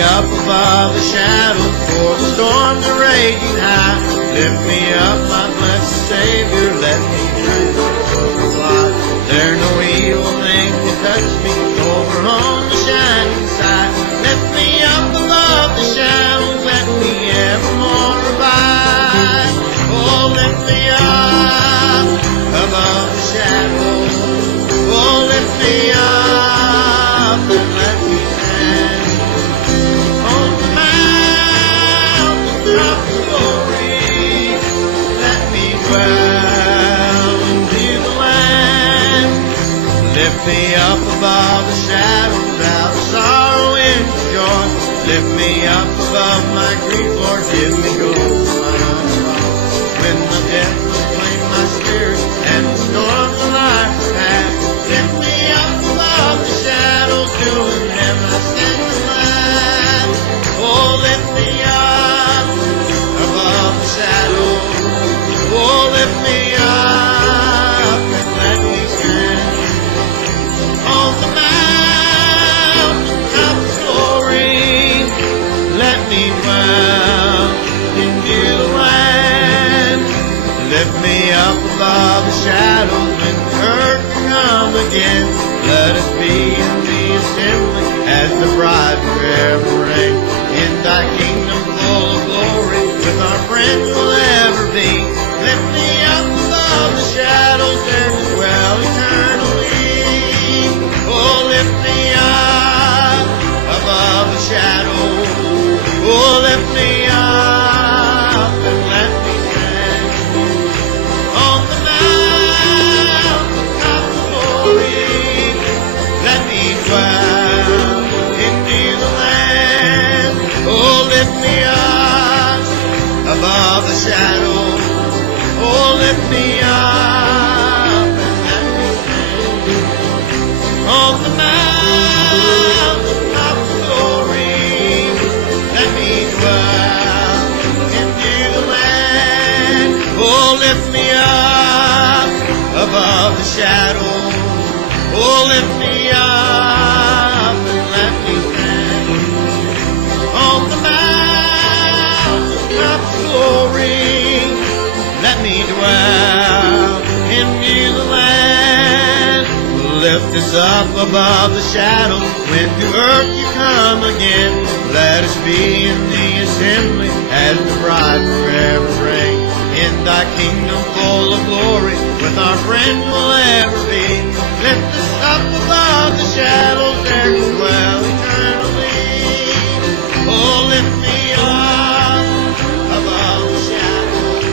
up above the shadows, for the storms are raging high. Lift me up, my blessed Savior, let me dream over fly. There no evil thing can touch me over on the shining side. Lift me up above the shadows, let me evermore abide. Oh, lift me up above the shadows. Oh, lift me up and let me stand on the mountain of glory. Let me dwell in the land. Lift me up above the shadows, out of sorrow into joy. Lift me up above my grief, Lord, give me gold for my untried. When the death will claim my spirit and the storms of life will pass, lift me up above the shadows, doing everlasting light. Oh, lift me up above the shadows. Oh, lift me up and let me stand on the mountain of glory. Let me dwell in your land. Lift me up above the shadows when the curtain come again. Let us be in the assembly as the bride forever reign. In thy kingdom full of glory, with our friends we'll ever be. Lift me up above the shadows, there to dwell eternally. Oh, lift me up above the shadows. Oh, lift me up and let me stand on the mountain of glory. Let me dwell in the land. Oh, lift me up above the shadows. Oh, lift me up and let me stand on the mountain of glory. Let me dwell in the land. Oh, lift me up above the shadows. Oh, lift me up and let me stand on the mountain of glory. Let me dwell in the land. Lift us up above the shadows when to earth you come again. Let us be in the assembly as the bride forever reign. In thy kingdom full of glory, with our friends we'll ever be. Lift us up above the shadows, there to dwell eternally. Oh, lift me up above the shadows.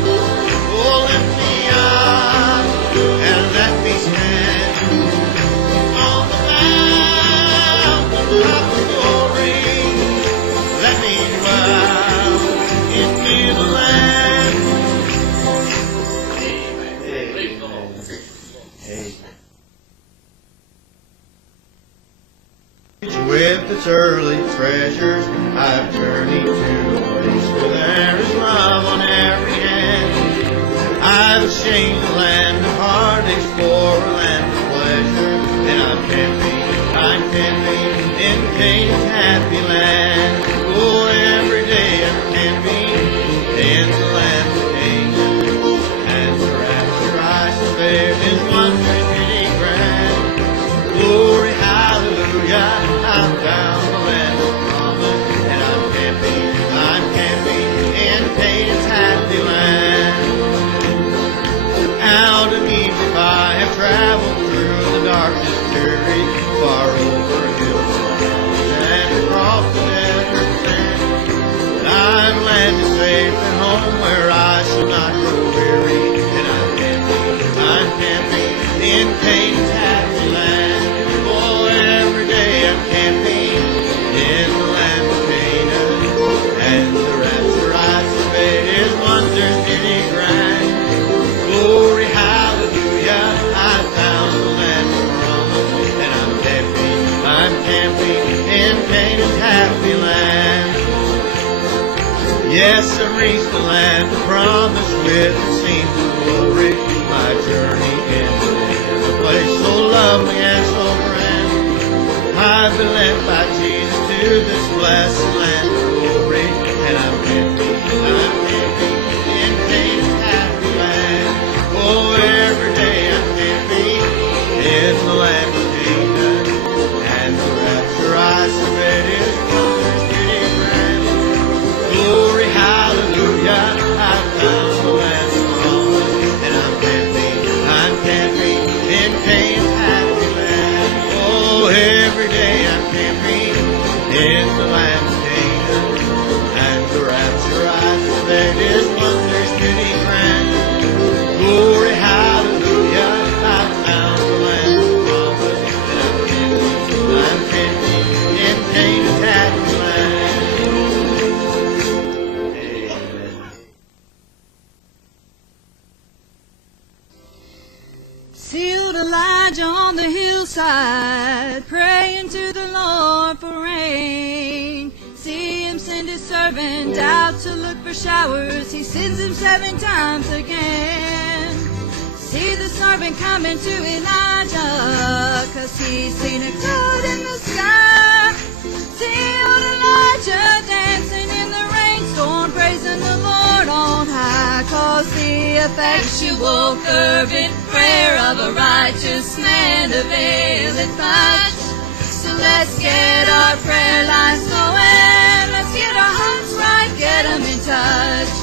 Oh, lift me up and let me stand on the mountain of glory. Let me dwell in the land. With its early treasures, I've journeyed to a place where there is love on every hand. I've exchanged a land of heartaches for a land of pleasure, and I'm camping in Canaan's happy land. Oh, every day I'm camping in the land of Canaan, and the rapture I surveyed is wondrous pretty grand. Glory, hallelujah, I'm found the land of promise, and I'm camping in Canaan's happy land. Out of Egypt I have traveled through the darkest fury, far over hills and across the desert sand. I've landed safe at home where I shall not grow weary, and I'm camping in Canaan's happy land. Oh, every day I'm camping in the land of Canaan, and the rapture I surveyed is wonders many grand. Glory, hallelujah, I found the land of promise, and I'm camping in Canaan's happy land. Yes, I reached the land of promise with the scenes of glory. My journey ended in a place so lovely and so grand. I've been led by Jesus to this place. blessed land of glory, and I'm happy in Canaan, happy land. Oh, every day I'm happy in the land of Canaan, and the rapture I submit is wondrous, beauty grand. Glory, hallelujah, I found the land of promise, and I'm happy in Canaan, happy land. Oh, every day I'm happy in the land of Canaan, and the rapture I submit is wondrous, beauty grand. Glory, hallelujah, I found the land of promise, and I'm happy in Canaan, happy land. Amen. Sealed Elijah on the hillside, praying to the Lord for rain. See him send his servant out to look for showers. He sends him 7 times again. See the servant coming to Elijah, 'cause he's seen a cloud in the sky. Sealed Elijah dancing in the rainstorm, praising the Lord on high. 'Cause the effectual fervent prayer of a righteous man availeth much. So let's get our prayer lives going. Let's get our hearts right, get them in touch.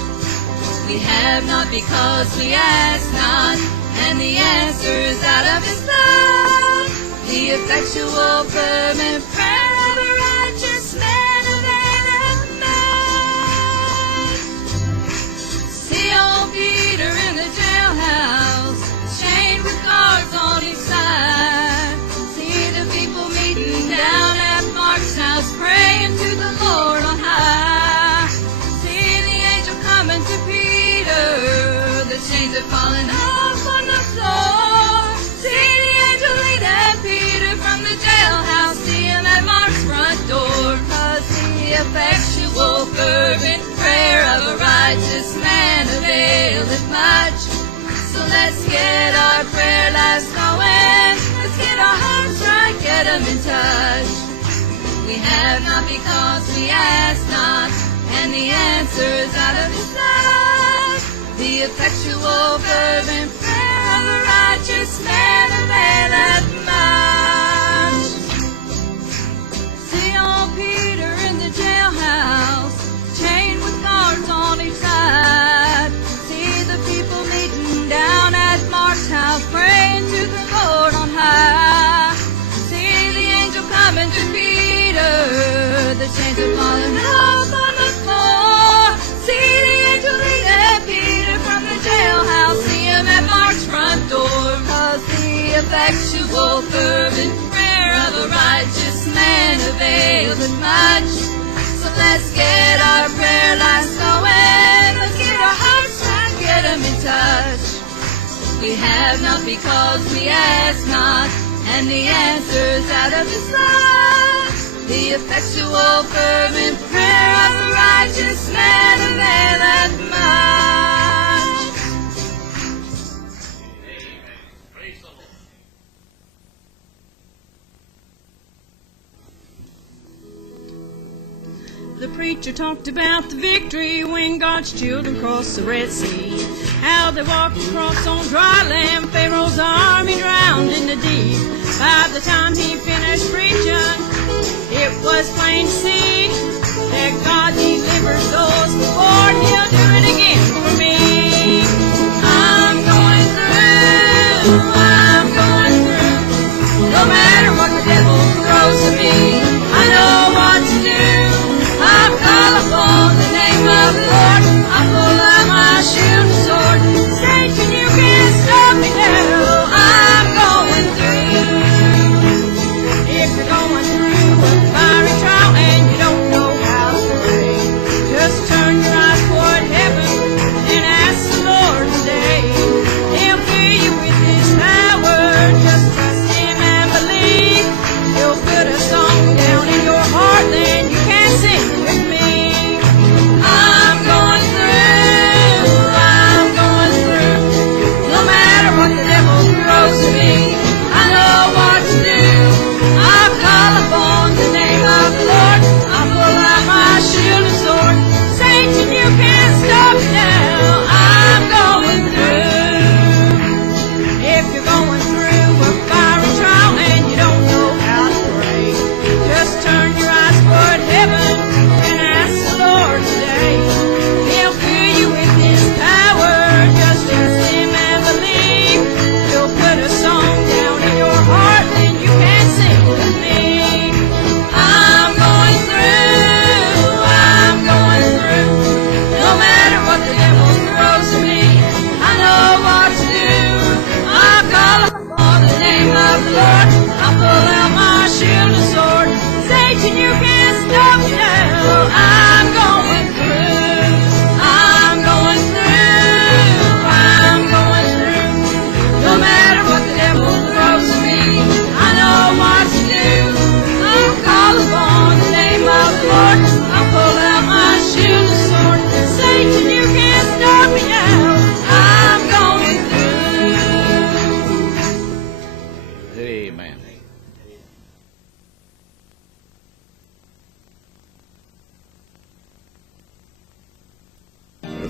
We have not because we ask not, and the answer is out of his love. The effectual fervent prayer of a righteous man availeth much. See old Peter in the jailhouse, chained with guards on each side. See the people meeting down at Mark's house, praying to the Lord on high. See the angel coming to Peter, the chains are falling off on the floor. See the angel leading Peter from the jailhouse, see him at Mark's front door. 'Cause the effectual fervent prayer of a righteous man availeth much. So let's get our prayer lives going. Let's get our hearts right, get them in touch. We have not because we ask not, and the answer is out of his love. The effectual fervent prayer of a righteous man availeth much. See old Peter in the jailhouse, chained with guards on each side. See the people meeting down at Mark's house, praying to the Lord on high. See the angel coming to Peter, the chains are falling off on the floor. See the angel leading Peter from the jailhouse, see him at Mark's front door. 'Cause the effectual fervent prayer of a righteous man availeth much. So let's get our prayer lives going. Let's get our hearts right, get them in touch. We have not because we ask not, and the answer is out of his love. The effectual fervent prayer of a righteous man availeth much. Praise the Lord. The preacher talked about the victory when God's children crossed the Red Sea. How they walked across on dry land, Pharaoh's army drowned in the deep. By the time he finished preaching, it was plain to see that God delivers those before, and he'll do it again for me. I'm going through, no matter what the devil throws at me. I know what to do. I call upon the name of the Lord. I pull out my shield and sword. Satan, you can't stop me now. I'm going through. If you're going through a fiery trial and you don't know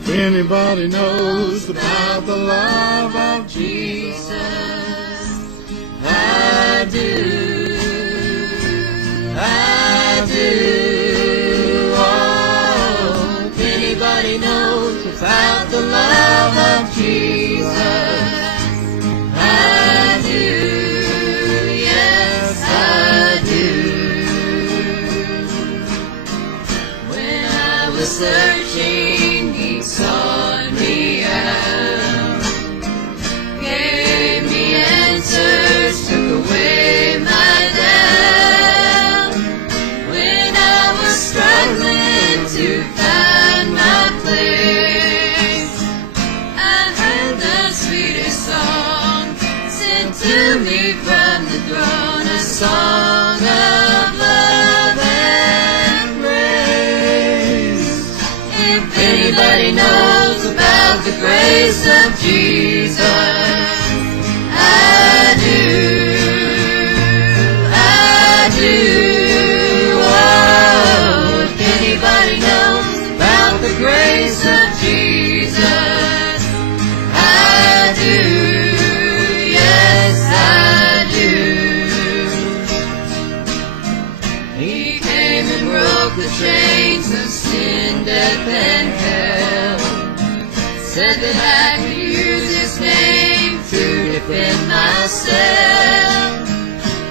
If anybody knows about the love of Jesus, I do. I do. Oh, if anybody knows about the love of Jesus, I do. Yes, I do. When I was searching, He sought me out, gave me answers, took away my doubt. When I was struggling to find my place, I heard the sweetest song sent to me from the throne, a song of love and grace. If anybody knows about the grace of Jesus, I do. I do. Oh, if anybody knows about the grace of Jesus, I do. Yes, I do. He came and broke the chains of sin, death, and hell. Said that I could use His name to defend myself.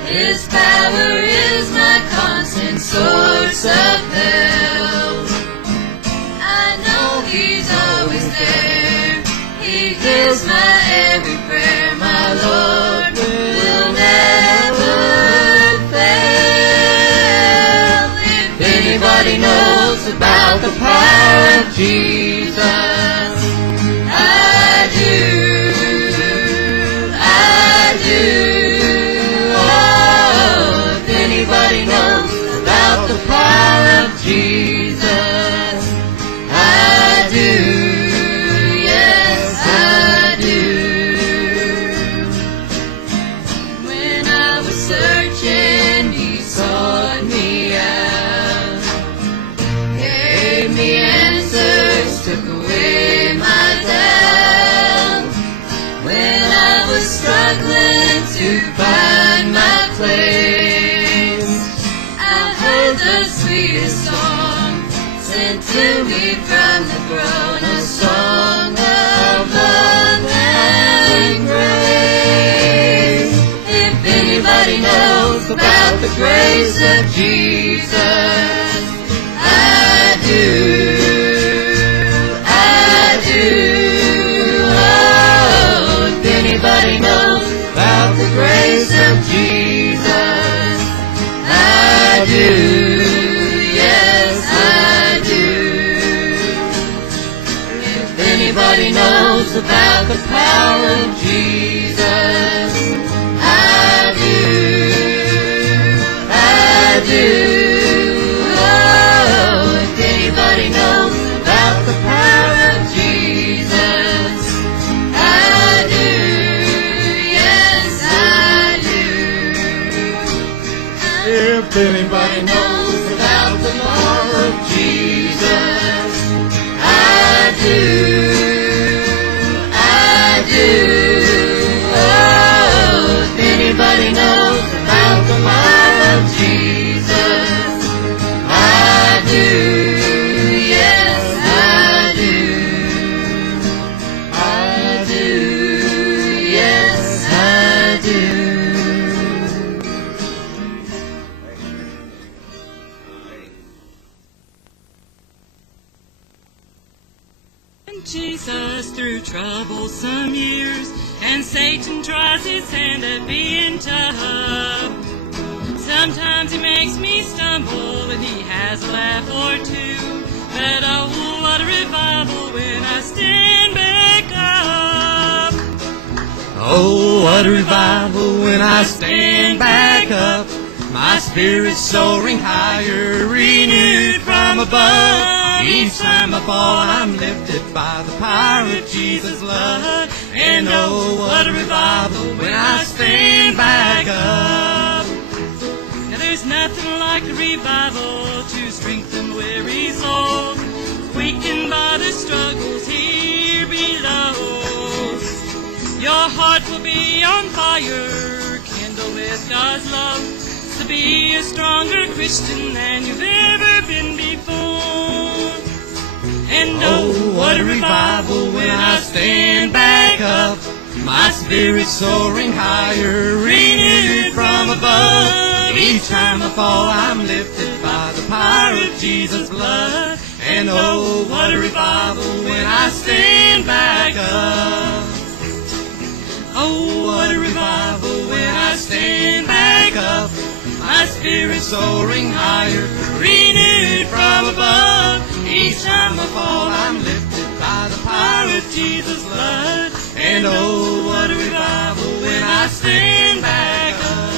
His power is my constant source of help. I know He's always there. He hears my every prayer. My Lord will never fail. If anybody knows about the power of Jesus, I do. I do. Oh, if anybody knows about the power of Jesus, I do. Yes, I do. When I was searching, He sought me out, gave me answers, took away my doubt. When I was struggling to find my place, I heard the sweetest song sent to me from the throne, a song of love and grace. If anybody knows about the grace of Jesus, I do. I do. Oh, if anybody knows about the grace of Jesus, I do. Yes, I do. If anybody knows about the power of Jesus, I do. I do. Oh, if anybody knows about the power of Jesus, I do. Yes, I do. if anybody knows About the power of Jesus, I do. I do. Oh, if anybody knows about the power of Jesus, I do. Yes, I do. I do. Yes, I do. Jesus through troublesome years, and Satan tries his hand at being tough. Sometimes he makes me stumble, and he has a laugh or two. But oh, what a revival when I stand back up. Oh, what a revival when I stand back up. My spirit's soaring higher, renewed from above. Each time I fall, I'm lifted by the power of Jesus' love. And oh, what a revival when I stand back up. Now there's nothing like a revival to strengthen weary souls, weakened by the struggles me on fire, kindle with God's love, to be a stronger Christian than you've ever been before. And oh, what a revival when I stand back up, my spirit soaring higher, renewed from above. Each time I fall, I'm lifted by the power of Jesus' blood. And oh, what a revival when I stand back up. Oh, what a revival when I stand back up, my spirit soaring higher, renewed from above. Each time I fall, I'm lifted by the power of Jesus' blood. And oh, what a revival when I stand back up.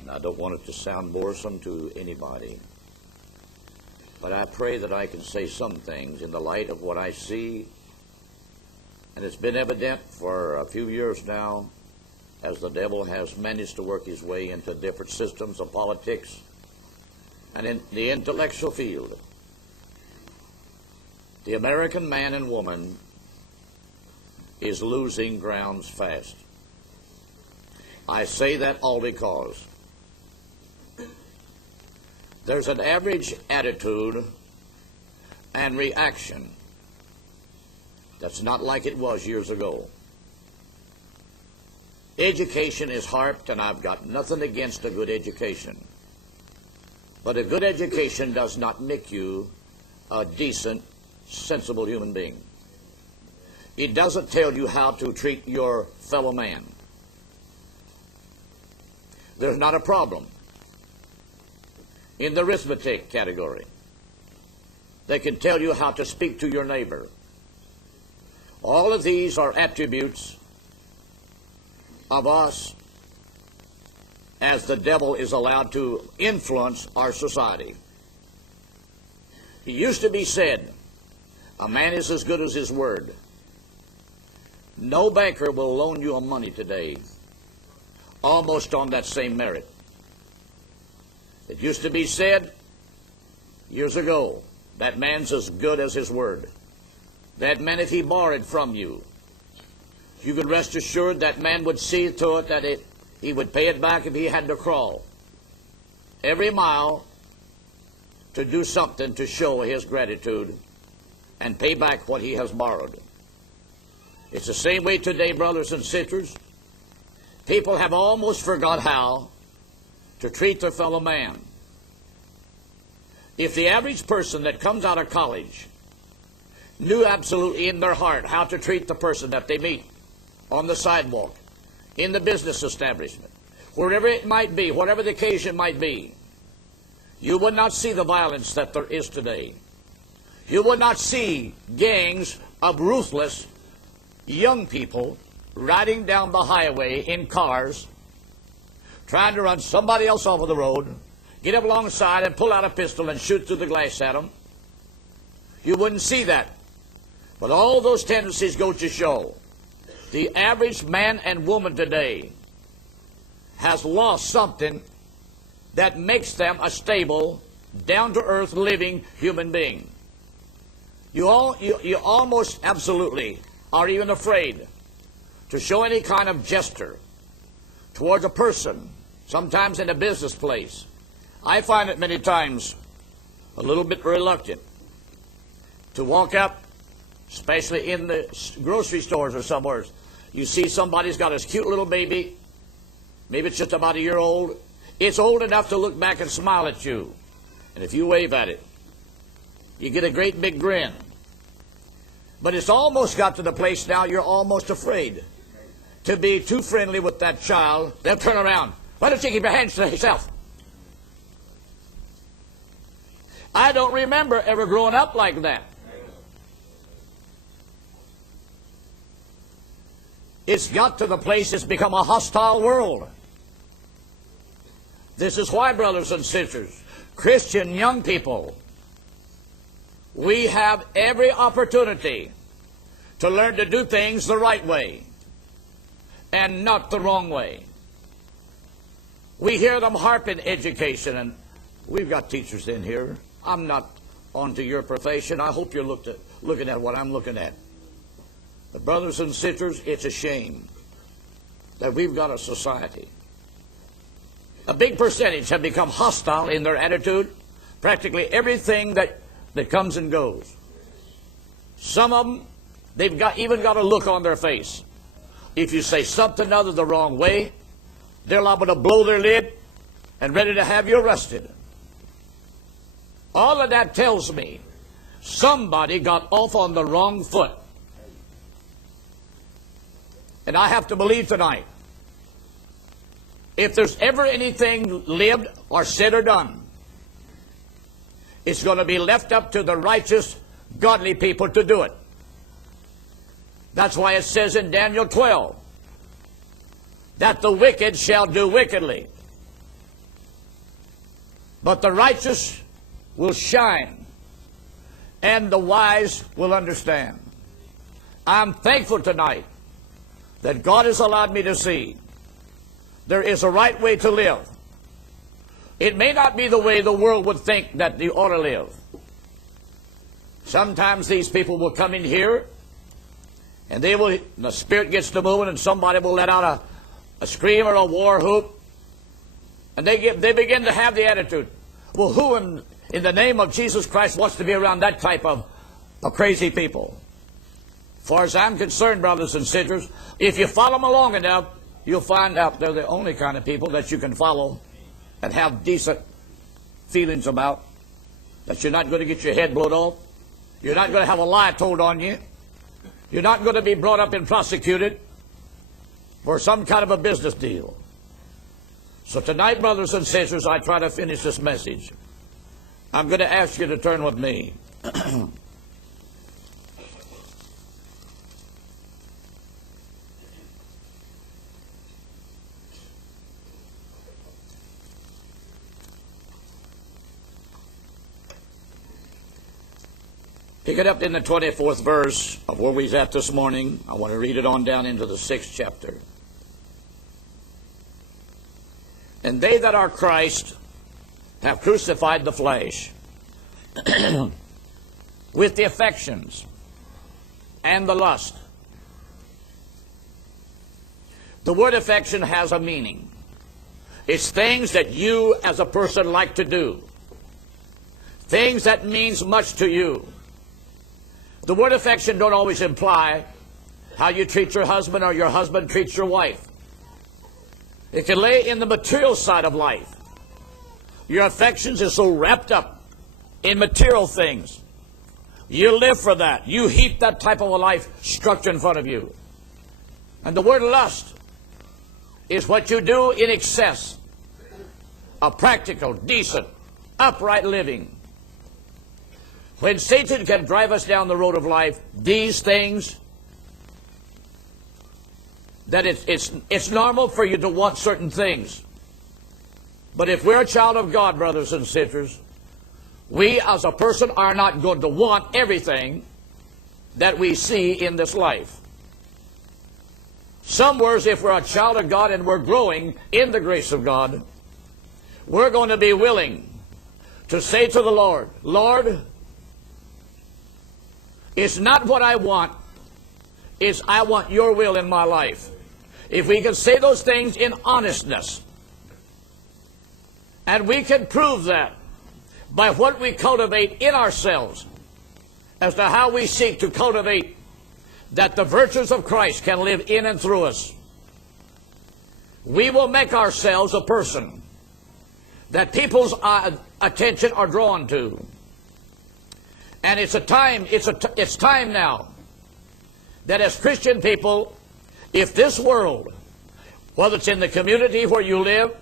And I don't want it to sound boresome to anybody, but I pray that I can say some things in the light of what I see. And it's been evident for a few years now, as the devil has managed to work his way into different systems of politics and in the intellectual field. The American man and woman is losing grounds fast. I say that all because there's an average attitude and reaction that's not like it was years ago. Education is harped, and I've got nothing against a good education. But a good education does not make you a decent, sensible human being. It doesn't tell you how to treat your fellow man. There's not a problem in the arithmetic category. They can tell you how to speak to your neighbor. All of these are attributes of us as the devil is allowed to influence our society. It used to be said, a man is as good as his word. No banker will loan you money today almost on that same merit. It used to be said years ago, that man's as good as his word. That man, if he borrowed from you, you could rest assured that man would see to it that he would pay it back if he had to crawl every mile to do something to show his gratitude and pay back what he has borrowed. It's the same way today, brothers and sisters. People have almost forgot how to treat their fellow man. If the average person that comes out of college knew absolutely in their heart how to treat the person that they meet on the sidewalk, in the business establishment, wherever it might be, whatever the occasion might be, you would not see the violence that there is today. You would not see gangs of ruthless young people riding down the highway in cars, trying to run somebody else off of the road, get up alongside and pull out a pistol and shoot through the glass at them. You wouldn't see that. But all those tendencies go to show the average man and woman today has lost something that makes them a stable, down-to-earth, living human being. You almost absolutely are even afraid to show any kind of gesture towards a person, sometimes in a business place. I find it many times a little bit reluctant to walk up, especially in the grocery stores or somewhere. You see somebody's got this cute little baby, maybe it's just about a year old. It's old enough to look back and smile at you. And if you wave at it, you get a great big grin. But it's almost got to the place now you're almost afraid to be too friendly with that child. They'll turn around. Why don't you keep your hands to yourself? I don't remember ever growing up like that. It's got to the place it's become a hostile world. This is why, brothers and sisters, Christian young people, we have every opportunity to learn to do things the right way and not the wrong way. We hear them harping education, and we've got teachers in here I'm not onto your profession. I hope you're looking at what I'm looking at. But brothers and sisters, it's a shame that we've got a society. A big percentage have become hostile in their attitude. Practically everything that comes and goes. Some of them, they've even got a look on their face. If you say something other the wrong way, they're liable to blow their lid and ready to have you arrested. All of that tells me somebody got off on the wrong foot. And I have to believe tonight, if there's ever anything lived or said or done, it's going to be left up to the righteous, godly people to do it. That's why it says in Daniel 12 that the wicked shall do wickedly, but the righteous will shine, and the wise will understand. I'm thankful tonight that God has allowed me to see there is a right way to live. It may not be the way the world would think that you ought to live. Sometimes these people will come in here, and the spirit gets to moving, and somebody will let out a scream or a war whoop, and they begin to have the attitude, well, who in the name of Jesus Christ wants to be around that type of crazy people? As far as I'm concerned, brothers and sisters, if you follow them long enough, you'll find out they're the only kind of people that you can follow and have decent feelings about, that you're not going to get your head blown off. You're not going to have a lie told on you. You're not going to be brought up and prosecuted for some kind of a business deal. So tonight, brothers and sisters, I try to finish this message. I'm going to ask you to turn with me. Pick it up in the 24th verse of where we're at this morning. I want to read it on down into the 6th chapter. And they that are Christ have crucified the flesh with the affections and the lust. The word affection has a meaning. It's things that you as a person like to do. Things that means much to you. The word affection don't always imply how you treat your husband or your husband treats your wife. It can lay in the material side of life. Your affections is so wrapped up in material things. You live for that. You heap that type of a life structure in front of you. And the word lust is what you do in excess of practical, decent, upright living. When Satan can drive us down the road of life, these things, that it's normal for you to want certain things. But if we're a child of God, brothers and sisters, we as a person are not going to want everything that we see in this life. Some words, if we're a child of God and we're growing in the grace of God, we're going to be willing to say to the Lord, Lord, it's not what I want, it's I want your will in my life. If we can say those things in honestness, and we can prove that by what we cultivate in ourselves as to how we seek to cultivate that the virtues of Christ can live in and through us, we will make ourselves a person that people's attention are drawn to. And it's time now that as Christian people, if this world, whether it's in the community where you live,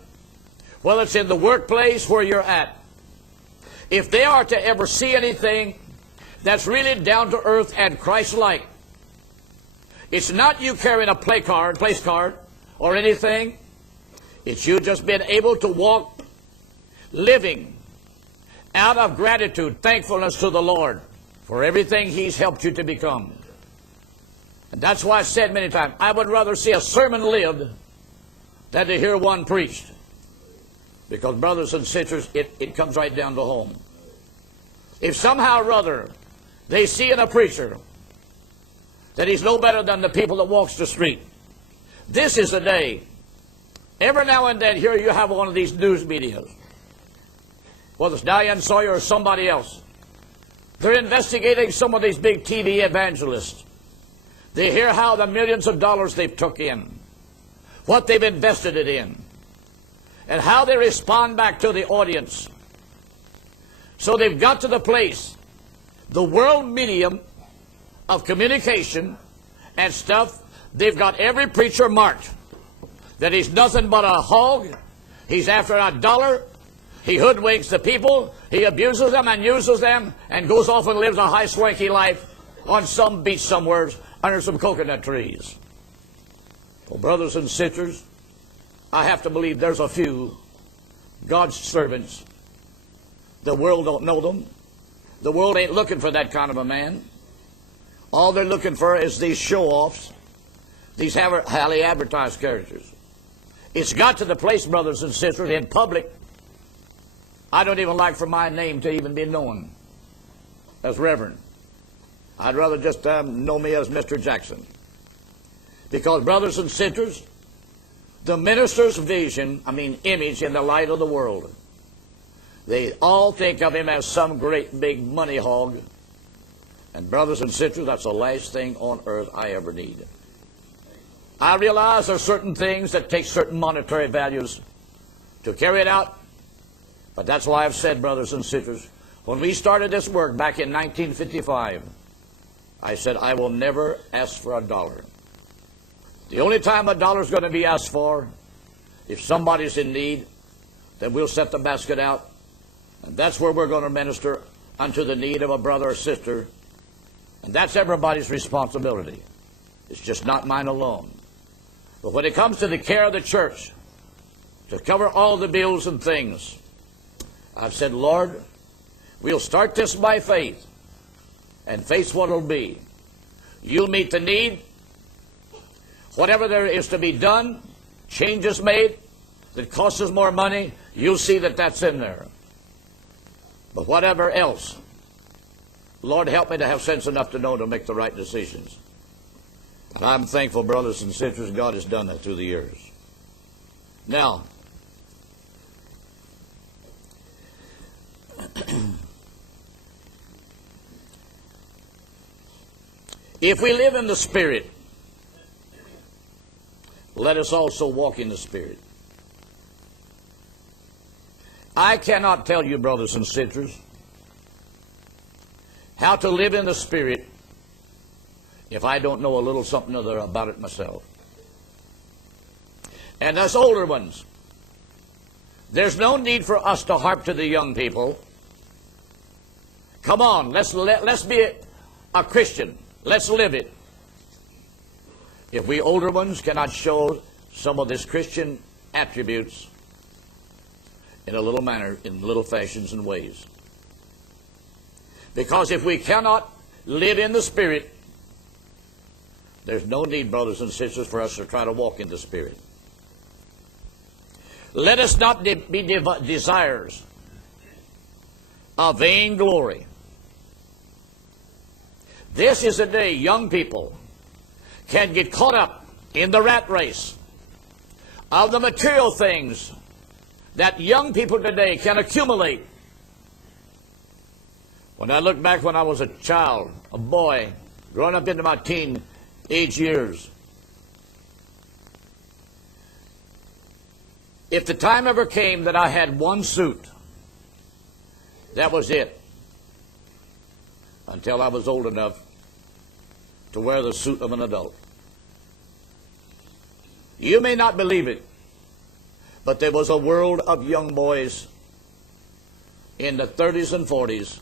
whether it's in the workplace where you're at, if they are to ever see anything that's really down to earth and Christ-like, it's not you carrying a place card, or anything. It's you just being able to walk living out of gratitude, thankfulness to the Lord for everything He's helped you to become. And that's why I said many times, I would rather see a sermon lived than to hear one preached. Because, brothers and sisters, it comes right down to home. if somehow or other they see in a preacher that he's no better than the people that walks the street, this is the day. Every now and then here you have one of these news medias, whether it's Diane Sawyer or somebody else. They're investigating some of these big TV evangelists. They hear how the millions of dollars they've took in, what they've invested it in, and how they respond back to the audience. So they've got to the place, the world medium of communication and stuff, they've got every preacher marked that he's nothing but a hog, he's after a dollar, he hoodwinks the people, he abuses them and uses them, and goes off and lives a high swanky life on some beach somewhere under some coconut trees. Well, brothers and sisters, I have to believe there's a few God's servants. The world don't know them. The world ain't looking for that kind of a man. All they're looking for is these show-offs, these highly advertised characters. It's got to the place, brothers and sisters, in public, I don't even like for my name to even be known as Reverend. I'd rather just know me as Mr. Jackson. Because, brothers and sisters, the minister's vision, image in the light of the world, they all think of him as some great big money hog. And brothers and sisters, that's the last thing on earth I ever need. I realize there are certain things that take certain monetary values to carry it out. But that's why I've said, brothers and sisters, when we started this work back in 1955, I said, I will never ask for a dollar. The only time a dollar is going to be asked for, if somebody's in need, then we'll set the basket out. And that's where we're going to minister unto the need of a brother or sister. And that's everybody's responsibility. It's just not mine alone. But when it comes to the care of the church, to cover all the bills and things, I've said, Lord, we'll start this by faith, and faith's what it'll be. You'll meet the need. Whatever there is to be done, changes made, that costs us more money, you'll see that that's in there. But whatever else, Lord, help me to have sense enough to know to make the right decisions. And I'm thankful, brothers and sisters, God has done that through the years. Now, if we live in the Spirit, let us also walk in the Spirit. I cannot tell you, brothers and sisters, how to live in the Spirit if I don't know a little something other about it myself. And us older ones, there's no need for us to harp to the young people. Come on, let's be a Christian. Let's live it. If we older ones cannot show some of these Christian attributes in a little manner, in little fashions and ways. Because if we cannot live in the Spirit, there's no need, brothers and sisters, for us to try to walk in the Spirit. Let us not be desirers of vainglory. This is a day young people can get caught up in the rat race of the material things that young people today can accumulate. When I look back when I was a child, a boy, growing up into my teen-age years, if the time ever came that I had one suit, that was it. Until I was old enough to wear the suit of an adult. You may not believe it, but there was a world of young boys in the 30s and 40s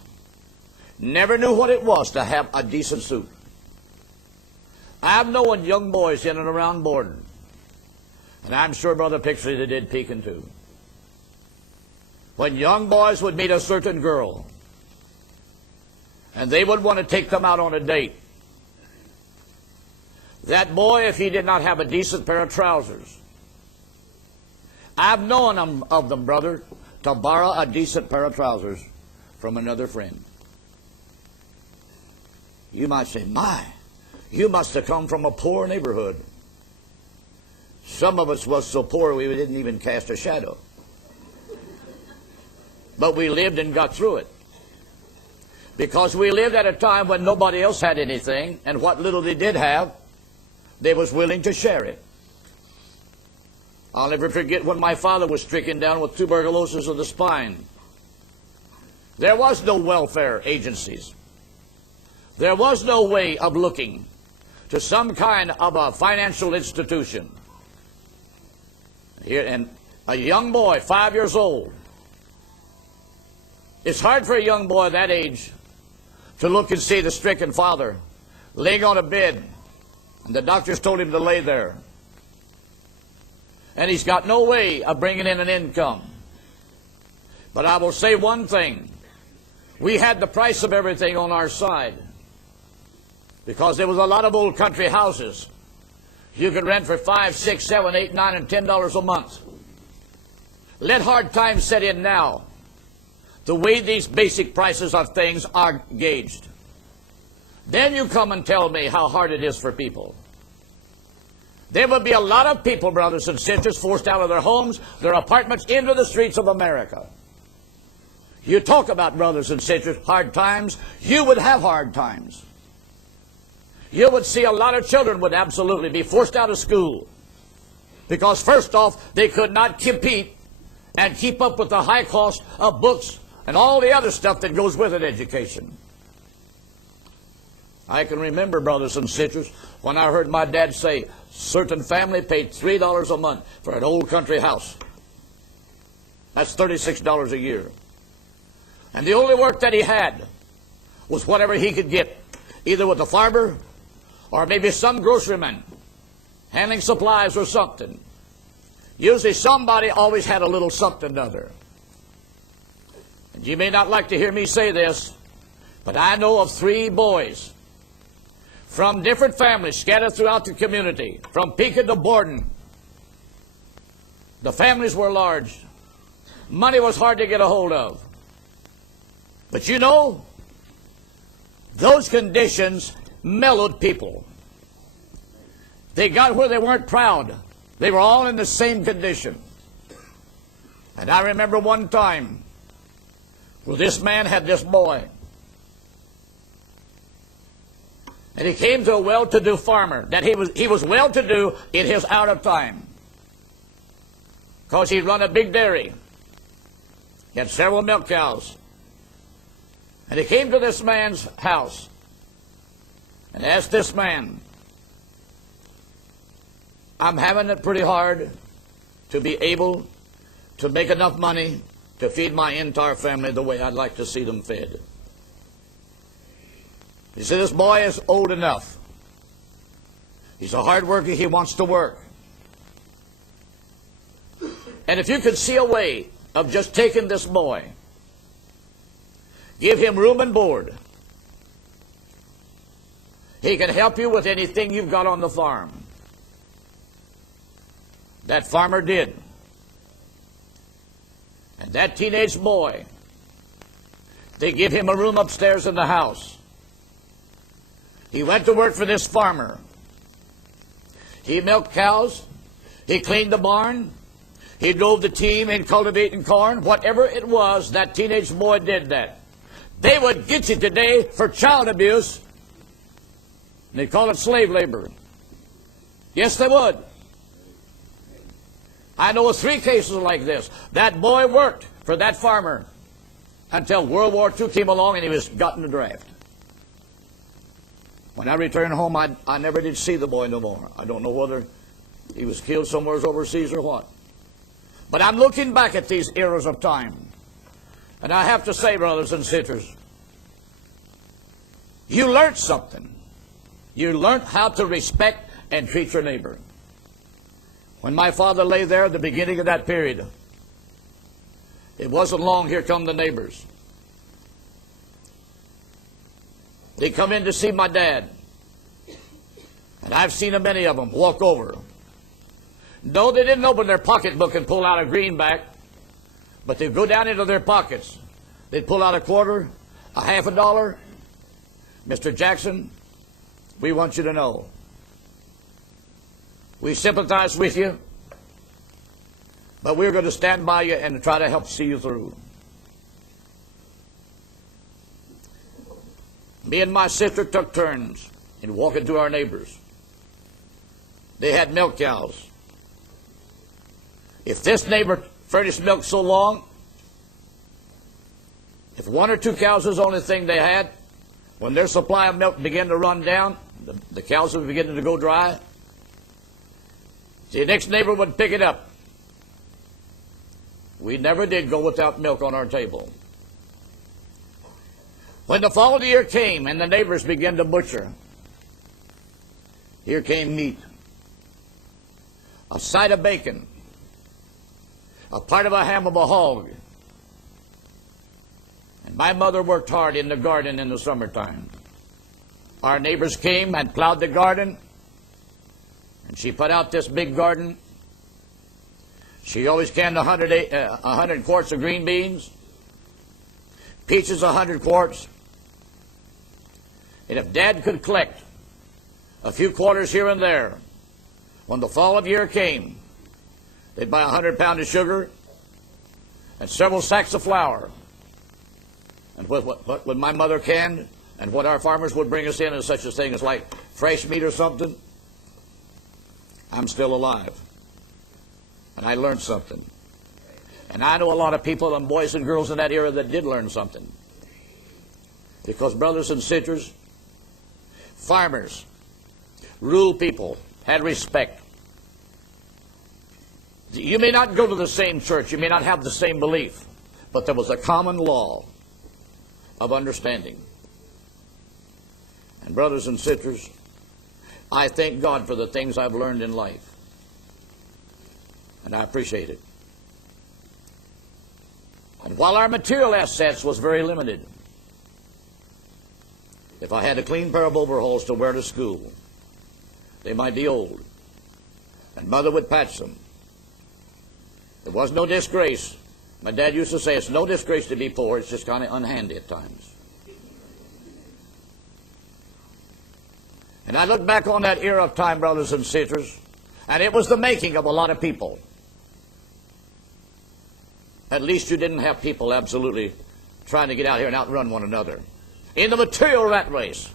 never knew what it was to have a decent suit. I've known young boys in and around Borden, and I'm sure Brother Pixley they did Pekin too. When young boys would meet a certain girl, and they would want to take them out on a date, that boy, if he did not have a decent pair of trousers, I've known of them, brother, to borrow a decent pair of trousers from another friend. You might say, my, you must have come from a poor neighborhood. Some of us was so poor we didn't even cast a shadow. But we lived and got through it. Because we lived at a time when nobody else had anything, and what little they did have, they was willing to share it. I'll never forget when my father was stricken down with tuberculosis of the spine. There was no welfare agencies. There was no way of looking to some kind of a financial institution. Here, and a young boy, 5 years old. It's hard for a young boy that age to look and see the stricken father laying on a bed, and the doctors told him to lay there. And he's got no way of bringing in an income. But I will say one thing. We had the price of everything on our side, because there was a lot of old country houses you could rent for $5, $6, $7, $8, $9, and $10 a month. Let hard times set in now, the way these basic prices of things are gauged. Then you come and tell me how hard it is for people. There will be a lot of people, brothers and sisters, forced out of their homes, their apartments, into the streets of America. You talk about, brothers and sisters, hard times. You would have hard times. You would see a lot of children would absolutely be forced out of school. Because first off, they could not compete and keep up with the high cost of books and all the other stuff that goes with an education. I can remember, brothers and sisters, when I heard my dad say, certain family paid $3 a month for an old country house. That's $36 a year. And the only work that he had was whatever he could get, either with a farmer or maybe some groceryman handling supplies or something. Usually somebody always had a little something or other. And you may not like to hear me say this, but I know of 3 boys from different families scattered throughout the community, from Pekin to Borden. The families were large. Money was hard to get a hold of. But you know, those conditions mellowed people. They got where they weren't proud. They were all in the same condition. And I remember one time where this man had this boy. And he came to a well-to-do farmer. That he was well-to-do in his out of time. Because he run a big dairy. He had several milk cows. And he came to this man's house and asked this man, I'm having it pretty hard to be able to make enough money to feed my entire family the way I'd like to see them fed. He said, this boy is old enough. He's a hard worker. He wants to work. And if you could see a way of just taking this boy, give him room and board, he can help you with anything you've got on the farm. That farmer did. And that teenage boy, they give him a room upstairs in the house. He went to work for this farmer. He milked cows. He cleaned the barn. He drove the team in cultivating corn. Whatever it was, that teenage boy did that. They would get you today for child abuse. And they call it slave labor. Yes, they would. I know of 3 cases like this. That boy worked for that farmer until World War II came along and he was got in the draft. When I returned home, I never did see the boy no more. I don't know whether he was killed somewhere overseas or what. But I'm looking back at these eras of time. And I have to say, brothers and sisters, you learned something. You learned how to respect and treat your neighbor. When my father lay there at the beginning of that period, it wasn't long, here come the neighbors. They come in to see my dad. And I've seen many of them walk over. No, they didn't open their pocketbook and pull out a greenback, but they'd go down into their pockets. They'd pull out a quarter, a half a dollar, Mr. Jackson, we want you to know we sympathize with you, but we're going to stand by you and try to help see you through. Me and my sister took turns in walking to our neighbors. They had milk cows. If this neighbor furnished milk so long, if one or two cows was the only thing they had, when their supply of milk began to run down, the cows were beginning to go dry, the next neighbor would pick it up. We never did go without milk on our table. When the fall of the year came and the neighbors began to butcher, here came meat, a side of bacon, a part of a ham of a hog. And my mother worked hard in the garden in the summertime. Our neighbors came and plowed the garden, and she put out this big garden. She always canned 100 quarts of green beans, peaches 100 quarts. And if Dad could collect a few quarters here and there, when the fall of year came, they'd buy 100 pounds of sugar and several sacks of flour. And what my mother canned and what our farmers would bring us in as such a thing as like fresh meat or something, I'm still alive. And I learned something. And I know a lot of people and boys and girls in that era that did learn something. Because brothers and sisters, farmers, rural people had respect. You may not go to the same church, you may not have the same belief, but there was a common law of understanding. And brothers and sisters, I thank God for the things I've learned in life. And I appreciate it. And while our material assets was very limited, if I had a clean pair of overalls to wear to school, they might be old, and Mother would patch them. There was no disgrace. My dad used to say, it's no disgrace to be poor, it's just kind of unhandy at times. And I look back on that era of time, brothers and sisters, and it was the making of a lot of people. At least you didn't have people absolutely trying to get out here and outrun one another. In the material rat race,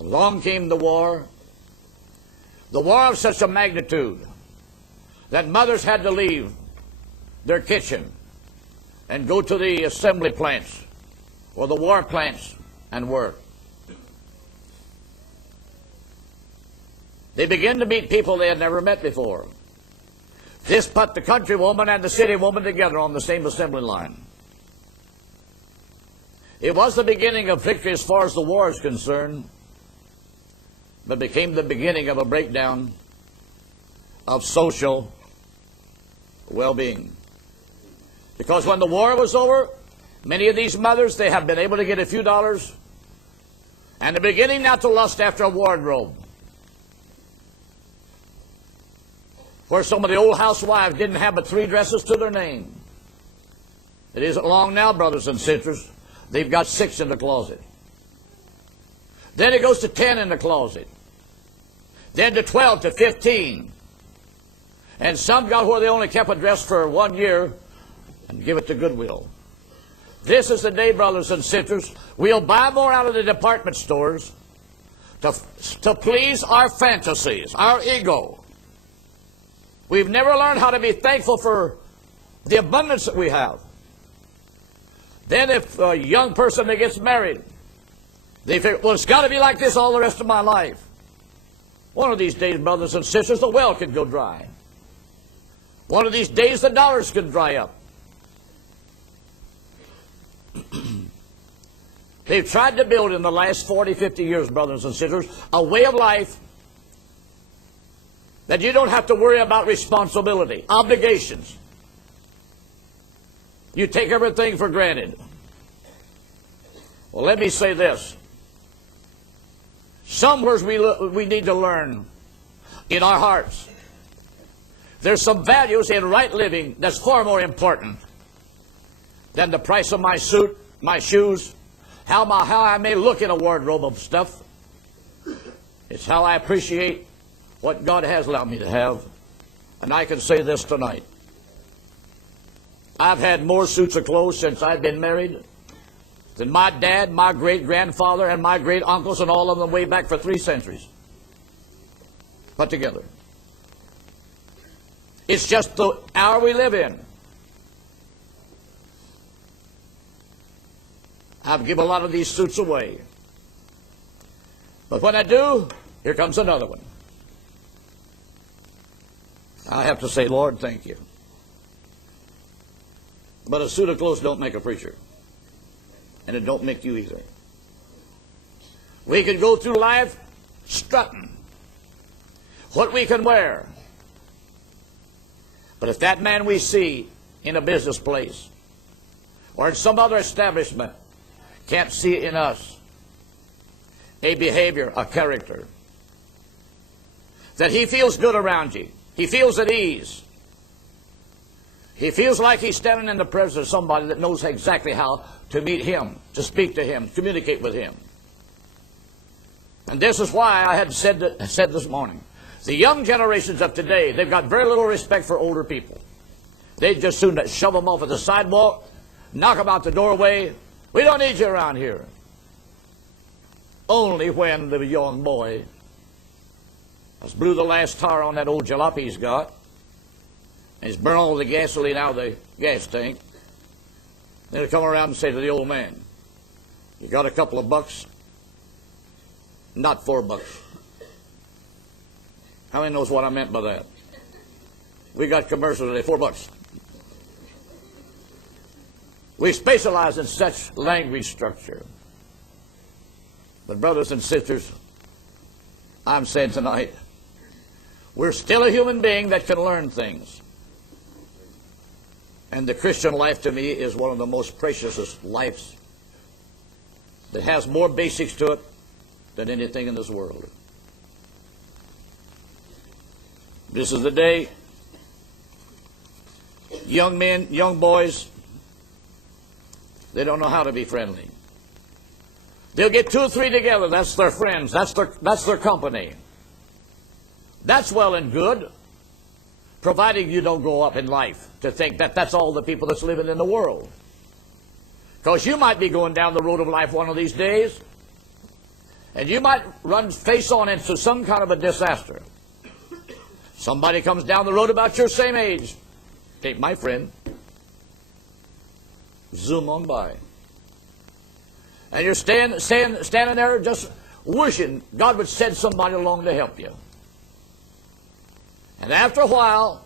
along came the war of such a magnitude that mothers had to leave their kitchen and go to the assembly plants or the war plants and work. They began to meet people they had never met before. This put the country woman and the city woman together on the same assembly line. It was the beginning of victory as far as the war is concerned, but became the beginning of a breakdown of social well-being. Because when the war was over, many of these mothers, they have been able to get a few dollars, and they're beginning now to lust after a wardrobe. Where some of the old housewives didn't have but 3 dresses to their name. It isn't long now, brothers and sisters. They've got 6 in the closet. Then it goes to 10 in the closet. Then to 12, to 15. And some got where they only kept a dress for 1 year and give it to Goodwill. This is the day, brothers and sisters, we'll buy more out of the department stores to please our fantasies, our ego. We've never learned how to be thankful for the abundance that we have. Then if a young person that gets married, they figure, well, it's got to be like this all the rest of my life. One of these days, brothers and sisters, the well could go dry. One of these days, the dollars could dry up. They've tried to build in the last 40, 50 years, brothers and sisters, a way of life that you don't have to worry about responsibility, obligations. You take everything for granted. Well, let me say this. Somewhere we need to learn in our hearts. There's some values in right living that's far more important than the price of my suit, my shoes, how I may look in a wardrobe of stuff. It's how I appreciate what God has allowed me to have. And I can say this tonight. I've had more suits of clothes since I've been married than my dad, my great-grandfather, and my great-uncles, and all of them way back for 3 centuries put together. It's just the hour we live in. I've given a lot of these suits away. But when I do, here comes another one. I have to say, Lord, thank you. But a suit of clothes don't make a preacher. And it don't make you either. We can go through life strutting what we can wear. But if that man we see in a business place or in some other establishment can't see in us a behavior, a character, that he feels good around you, he feels at ease, he feels like he's standing in the presence of somebody that knows exactly how to meet him, to speak to him, communicate with him. And this is why I had said this morning, the young generations of today, they've got very little respect for older people. They just soon shove them off at the sidewalk, knock them out the doorway. We don't need you around here. Only when the young boy has blew the last tire on that old jalopy he's got, and he's burned all the gasoline out of the gas tank, then he'll come around and say to the old man, you got a couple of bucks? Not $4. How many knows what I meant by that? We got commercials today, $4. We specialize in such language structure. But brothers and sisters, I'm saying tonight, we're still a human being that can learn things. And the Christian life to me is one of the most precious lives that has more basics to it than anything in this world. This is the day young men, young boys, they don't know how to be friendly. They'll get 2 or 3 together. That's their friends. That's their company. That's well and good, providing you don't grow up in life to think that that's all the people that's living in the world. Because you might be going down the road of life one of these days, and you might run face on into some kind of a disaster. Somebody comes down the road about your same age. Ain't my friend. Zoom on by. And you're standing there just wishing God would send somebody along to help you. And after a while,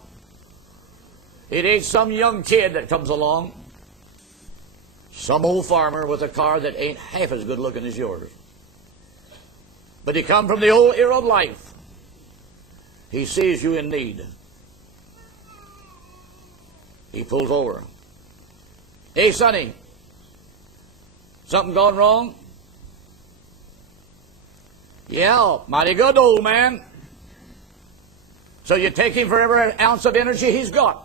it ain't some young kid that comes along. Some old farmer with a car that ain't half as good looking as yours. But he come from the old era of life. He sees you in need. He pulls over. Hey, Sonny, something gone wrong? Yeah, mighty good, old man. So you take him for every ounce of energy he's got.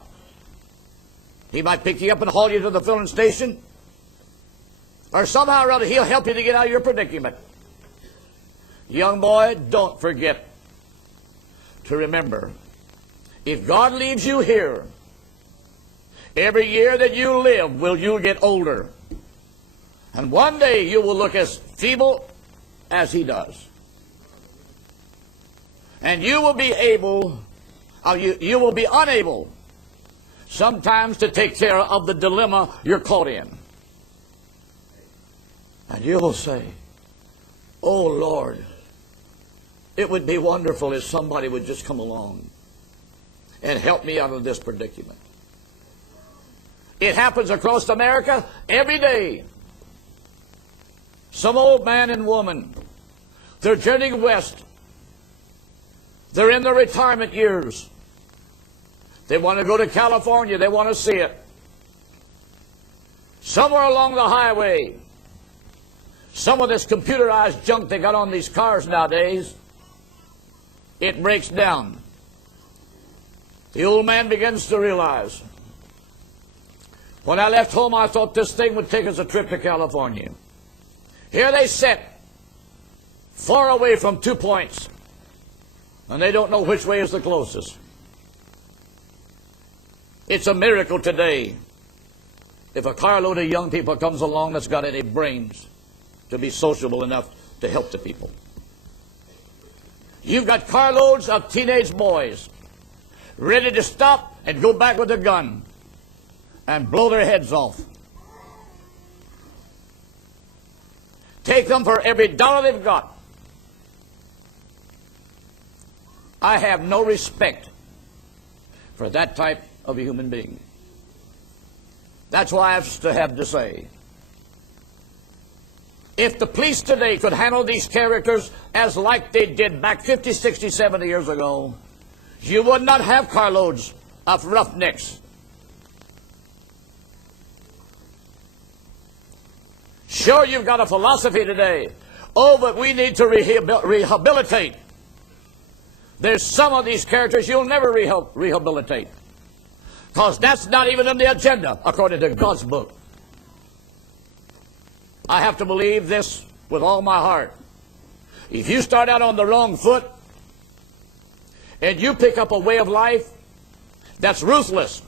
He might pick you up and haul you to the filling station. Or somehow or other, he'll help you to get out of your predicament. Young boy, don't forget to remember, if God leaves you here, every year that you live, you'll get older. And one day you will look as feeble as he does. And you will be you will be unable sometimes to take care of the dilemma you're caught in. And you will say, oh Lord, it would be wonderful if somebody would just come along and help me out of this predicament. It happens across America every day. Some old man and woman, they're journeying west. They're in their retirement years. They want to go to California. They want to see it. Somewhere along the highway, some of this computerized junk they got on these cars nowadays, it breaks down. The old man begins to realize, when I left home, I thought this thing would take us a trip to California. Here they sit, far away from 2 points, and they don't know which way is the closest. It's a miracle today if a carload of young people comes along that's got any brains to be sociable enough to help the people. You've got carloads of teenage boys ready to stop and go back with a gun and blow their heads off. Take them for every dollar they've got. I have no respect for that type of a human being. That's why I have to say, if the police today could handle these characters as like they did back 50, 60, 70 years ago, you would not have carloads of roughnecks. Sure, you've got a philosophy today. Oh, but we need to rehabilitate. There's some of these characters you'll never rehabilitate, because that's not even in the agenda according to God's book. I have to believe this with all my heart. If you start out on the wrong foot and you pick up a way of life that's ruthless,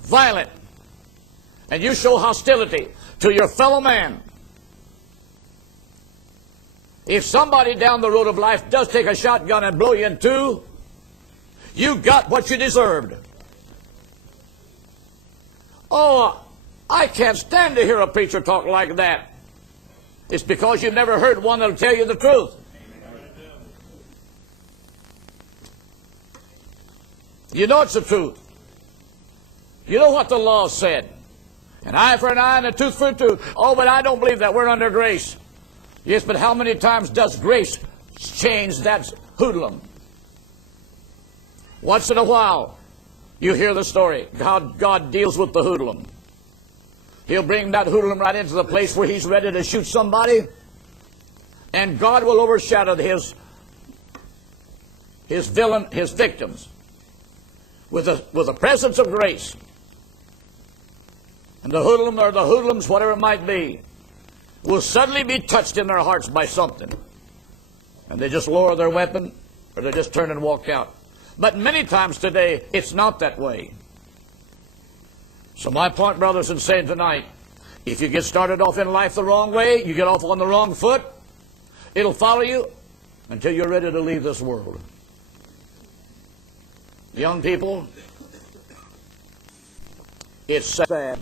violent, and you show hostility to your fellow man, if somebody down the road of life does take a shotgun and blow you in two, you got what you deserved. Oh, I can't stand to hear a preacher talk like that. It's because you've never heard one that'll tell you the truth. You know it's the truth. You know what the law said. An eye for an eye and a tooth for a tooth. Oh, but I don't believe that. We're under grace. Yes, but how many times does grace change that hoodlum? Once in a while, you hear the story, how God deals with the hoodlum. He'll bring that hoodlum right into the place where he's ready to shoot somebody, and God will overshadow his victims with the presence of grace. And the hoodlum or the hoodlums, whatever it might be, will suddenly be touched in their hearts by something. And they just lower their weapon, or they just turn and walk out. But many times today, it's not that way. So my point, brothers and sisters, tonight, if you get started off in life the wrong way, you get off on the wrong foot, it'll follow you until you're ready to leave this world. Young people, it's sad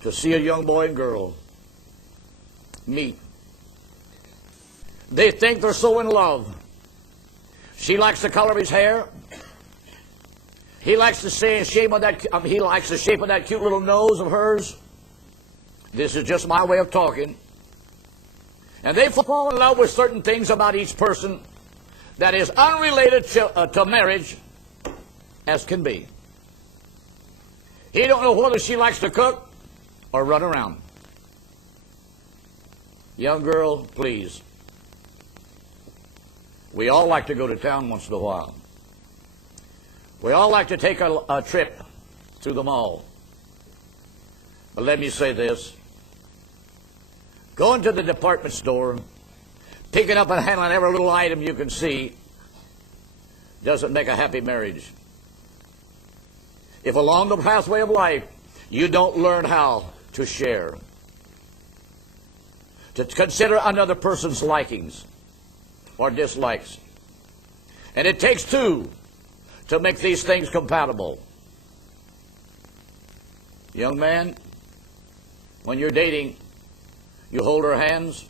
to see a young boy and girl meet. They think they're so in love. She likes the color of his hair. He likes the shape of that cute little nose of hers. This is just my way of talking. And they fall in love with certain things about each person that is unrelated to marriage as can be. He don't know whether she likes to cook or run around. Young girl, please. We all like to go to town once in a while. We all like to take a trip through the mall. But let me say this. Going to the department store, picking up and handling every little item you can see, doesn't make a happy marriage. If along the pathway of life you don't learn how to share, to consider another person's likings or dislikes, and it takes two to make these things compatible. Young man, when you're dating, you hold her hands,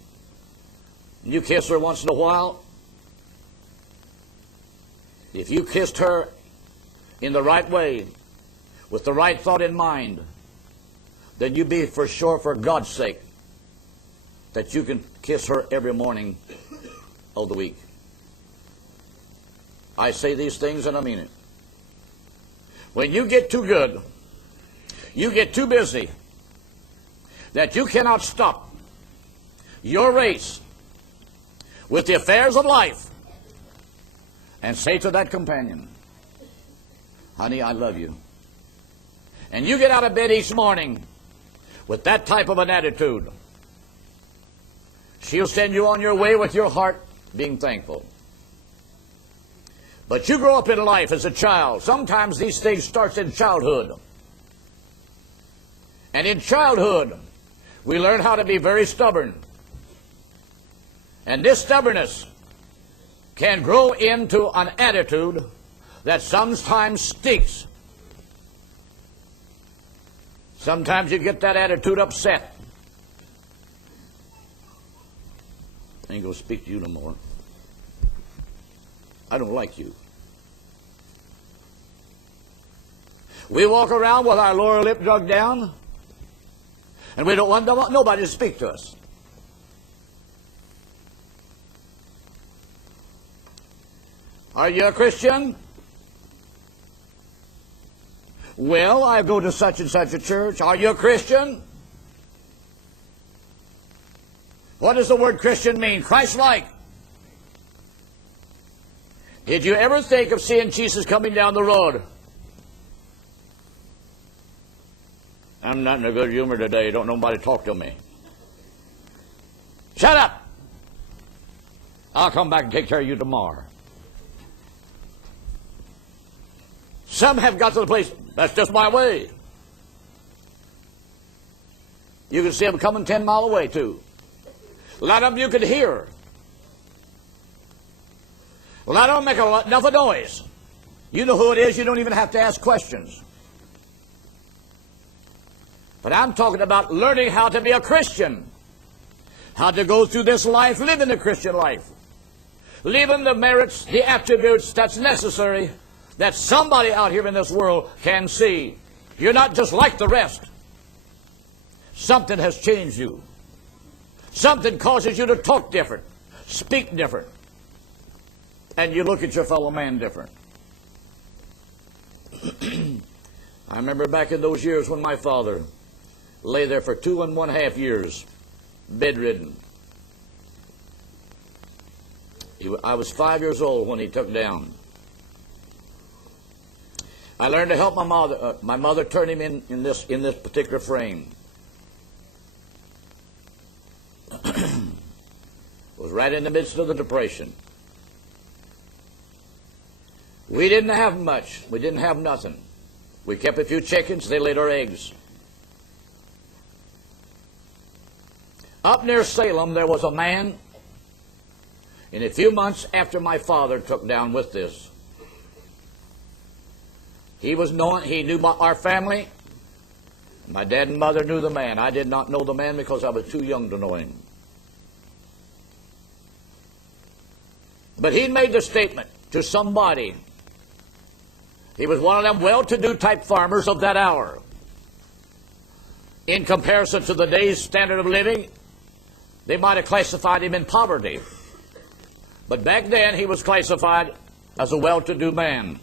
and you kiss her once in a while. If you kissed her in the right way, with the right thought in mind, then you be for sure, for God's sake, that you can kiss her every morning of the week. I say these things and I mean it. When you get too good, you get too busy, that you cannot stop your race with the affairs of life and say to that companion, honey, I love you. And you get out of bed each morning with that type of an attitude, She'll send you on your way with your heart being thankful. But you grow up in life as a child. Sometimes these things start in childhood. And in childhood, we learn how to be very stubborn. And this stubbornness can grow into an attitude that sometimes stinks. Sometimes you get that attitude upset. I ain't going to speak to you no more. I don't like you. We walk around with our lower lip drug down, and we don't want nobody to speak to us. Are you a Christian? Well, I go to such and such a church. Are you a Christian? What does the word Christian mean? Christ-like. Did you ever think of seeing Jesus coming down the road? I'm not in a good humor today. Don't nobody talk to me. Shut up! I'll come back and take care of you tomorrow. Some have got to the place, that's just my way. You can see them coming 10 miles away, too. A lot of them you could hear. A lot of them make enough of noise. You know who it is, you don't even have to ask questions. But I'm talking about learning how to be a Christian. How to go through this life, living the Christian life. Living the merits, the attributes that's necessary that somebody out here in this world can see. You're not just like the rest. Something has changed you. Something causes you to talk different, speak different, and you look at your fellow man different. I remember back in those years when my father lay there for 2.5 years, bedridden. I was 5 years old when he took down. I learned to help my mother. My mother turned him in this particular frame. Was right in the midst of the Depression. We didn't have much. We didn't have nothing. We kept a few chickens. They laid our eggs. Up near Salem, there was a man. In a few months after my father took down with this, he knew our family. My dad and mother knew the man. I did not know the man because I was too young to know him. But he made the statement to somebody. He was one of them well-to-do type farmers of that hour. In comparison to the day's standard of living, they might have classified him in poverty. But back then, he was classified as a well-to-do man.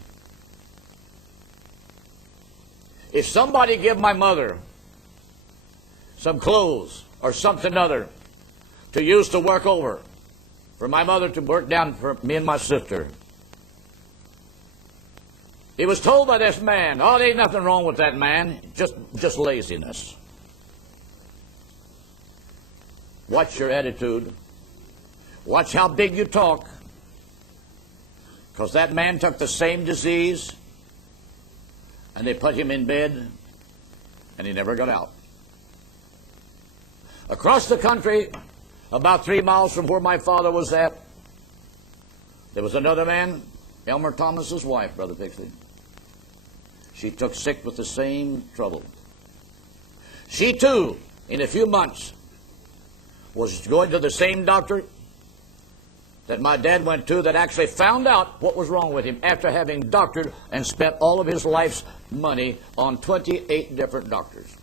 If somebody give my mother some clothes or something other to use to work over, for my mother to work down for me and my sister, he was told by this man, oh, there ain't nothing wrong with that man, just laziness. Watch your attitude. Watch how big you talk. Because that man took the same disease, and they put him in bed, and he never got out. Across the country, about 3 miles from where my father was at, there was another man, Elmer Thomas's wife, Brother Pixley. She took sick with the same trouble. She too, in a few months, was going to the same doctor that my dad went to, that actually found out what was wrong with him after having doctored and spent all of his life's money on 28 different doctors.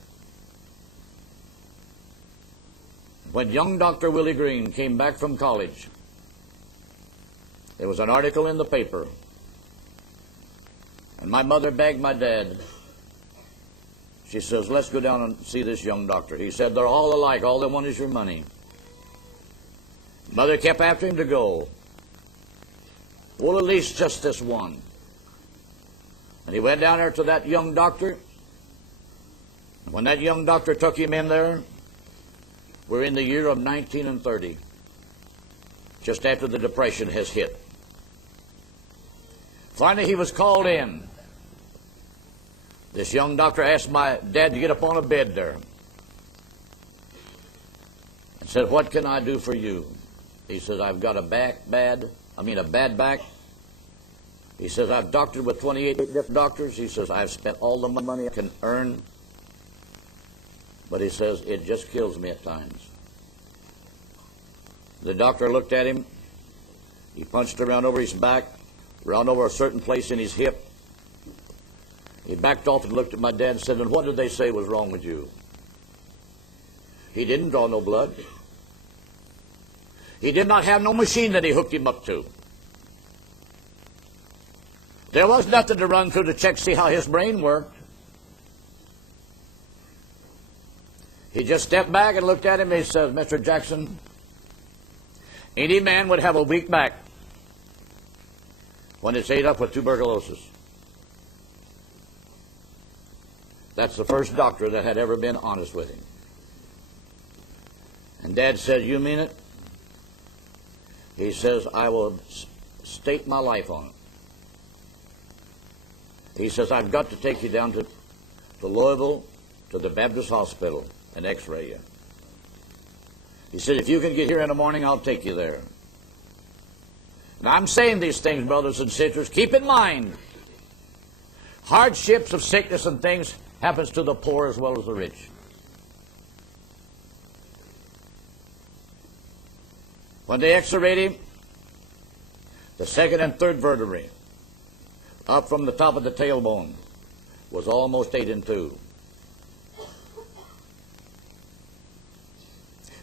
When young Dr. Willie Green came back from college, there was an article in the paper, and my mother begged my dad. She says, let's go down and see this young doctor. He said, they're all alike. All they want is your money. Mother kept after him to go. Well, at least just this one. And he went down there to that young doctor. When that young doctor took him in there, we're in the year of 1930. just after the Depression has hit. Finally, he was called in. This young doctor asked my dad to get up on a bed there and said, "What can I do for you?" He says, "I've got a bad back." He says, "I've doctored with 28 different doctors." He says, "I've spent all the money I can earn." But he says, "It just kills me at times." The doctor looked at him. He punched around over his back, around over a certain place in his hip. He backed off and looked at my dad and said, "And what did they say was wrong with you?" He didn't draw no blood. He did not have no machine that he hooked him up to. There was nothing to run through to check, see how his brain worked. He just stepped back and looked at him and he says, "Mr. Jackson, any man would have a weak back when it's ate up with tuberculosis." That's the first doctor that had ever been honest with him. And Dad said, "You mean it?" He says, "I will stake my life on it." He says, "I've got to take you down to Louisville, to the Baptist Hospital, and x-ray you." He said, "If you can get here in the morning, I'll take you there." Now, I'm saying these things, brothers and sisters. Keep in mind, hardships of sickness and things happens to the poor as well as the rich. When they x-rayed him, the second and third vertebrae, up from the top of the tailbone, was almost 8 in 2.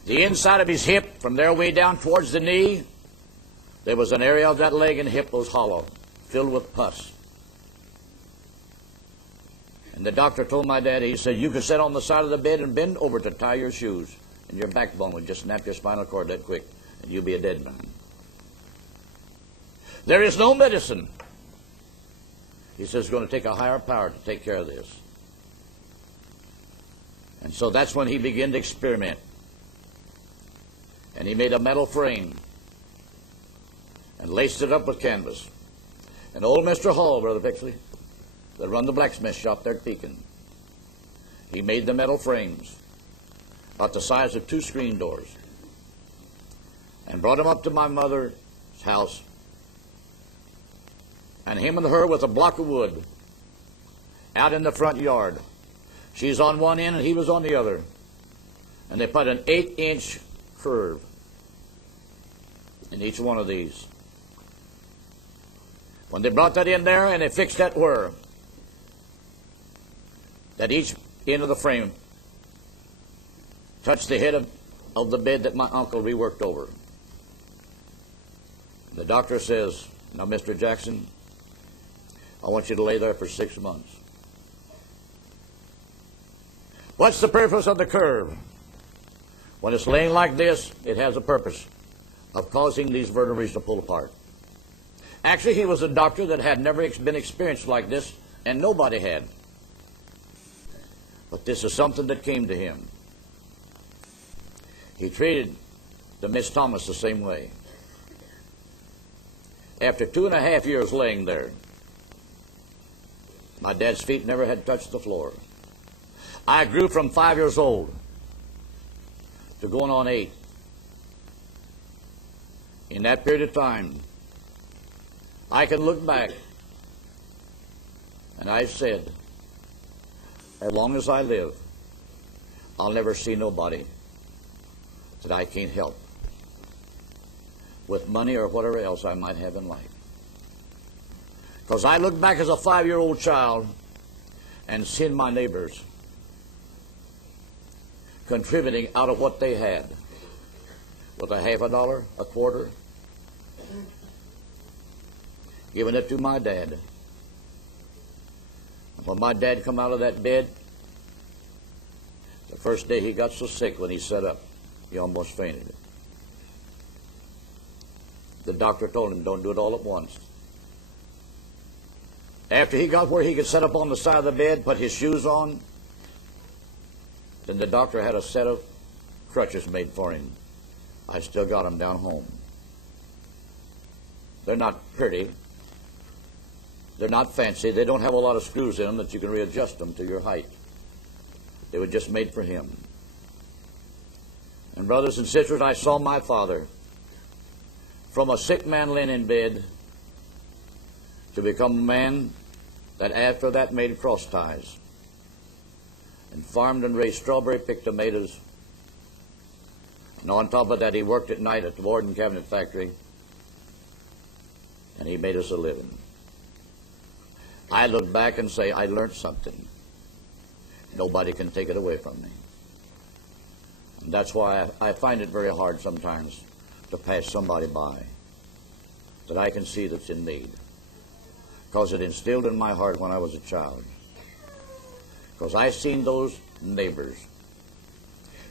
The inside of his hip, from there way down towards the knee, there was an area of that leg and hip that was hollow, filled with pus. And the doctor told my dad, he said, "You could sit on the side of the bed and bend over to tie your shoes, and your backbone would just snap your spinal cord that quick, and you'll be a dead man. There is no medicine." He says, "It's going to take a higher power to take care of this." And so that's when he began to experiment. And he made a metal frame and laced it up with canvas. And old Mr. Hall, Brother Pixley, that run the blacksmith shop there at Pekin, he made the metal frames about the size of 2 screen doors and brought them up to my mother's house. And him and her with a block of wood out in the front yard. She's on one end and he was on the other. And they put an 8-inch curve in each one of these. When they brought that in there and they fixed that where, that each end of the frame touched the head of the bed that my uncle reworked over. The doctor says, "Now, Mr. Jackson, I want you to lay there for 6 months." What's the purpose of the curve? When it's laying like this, it has a purpose of causing these vertebrae to pull apart. Actually, he was a doctor that had never been experienced like this, and nobody had. But this is something that came to him. He treated the Miss Thomas the same way. After 2.5 years laying there, my dad's feet never had touched the floor. I grew from 5 years old to going on 8. In that period of time, I can look back and I've said, as long as I live, I'll never see nobody that I can't help with money or whatever else I might have in life. Because I look back as a 5-year-old child and seen my neighbors contributing out of what they had with a half a dollar, a quarter, giving it to my dad. When my dad come out of that bed, the first day he got so sick when he sat up, he almost fainted. The doctor told him, "Don't do it all at once." After he got where he could sit up on the side of the bed, put his shoes on, then the doctor had a set of crutches made for him. I still got them down home. They're not pretty. They're not fancy. They don't have a lot of screws in them that you can readjust them to your height. They were just made for him. And brothers and sisters, I saw my father from a sick man laying in bed to become a man that after that made cross ties and farmed and raised strawberry, picked tomatoes. And on top of that, he worked at night at the Warden Cabinet Factory, and he made us a living. I look back and say, I learned something. Nobody can take it away from me. And that's why I find it very hard sometimes to pass somebody by that I can see that's in need. Because it instilled in my heart when I was a child. Because I seen those neighbors.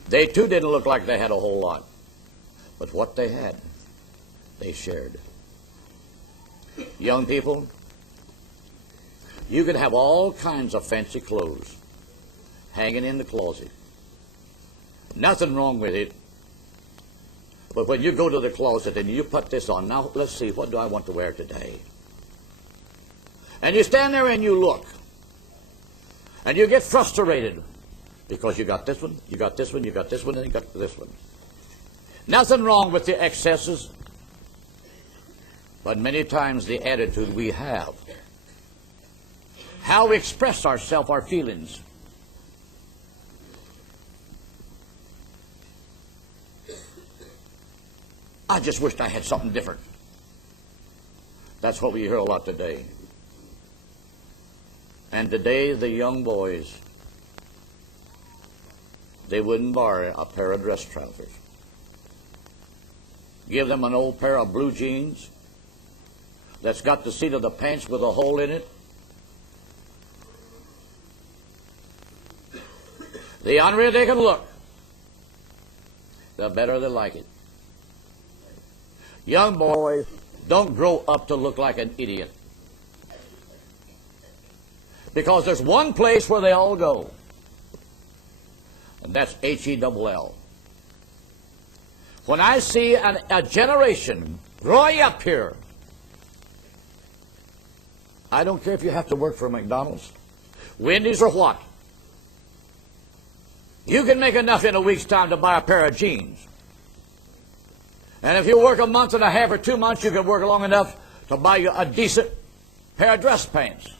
They too didn't look like they had a whole lot. But what they had, they shared. Young people, you can have all kinds of fancy clothes hanging in the closet. Nothing wrong with it. But when you go to the closet and you put this on, now let's see, what do I want to wear today? And you stand there and you look. And you get frustrated because you got this one, you got this one, you got this one, and you got this one. Nothing wrong with the excesses. But many times the attitude we have, how we express ourselves, our feelings. I just wished I had something different. That's what we hear a lot today. And today the young boys, they wouldn't borrow a pair of dress trousers. Give them an old pair of blue jeans that's got the seat of the pants with a hole in it. The honorier they can look, the better they like it. Young boys don't grow up to look like an idiot. Because there's one place where they all go, and that's H-E-double-L. When I see a generation growing up here, I don't care if you have to work for McDonald's, Wendy's, or what. You can make enough in a week's time to buy a pair of jeans. And if you work a month and a half or 2 months, you can work long enough to buy you a decent pair of dress pants.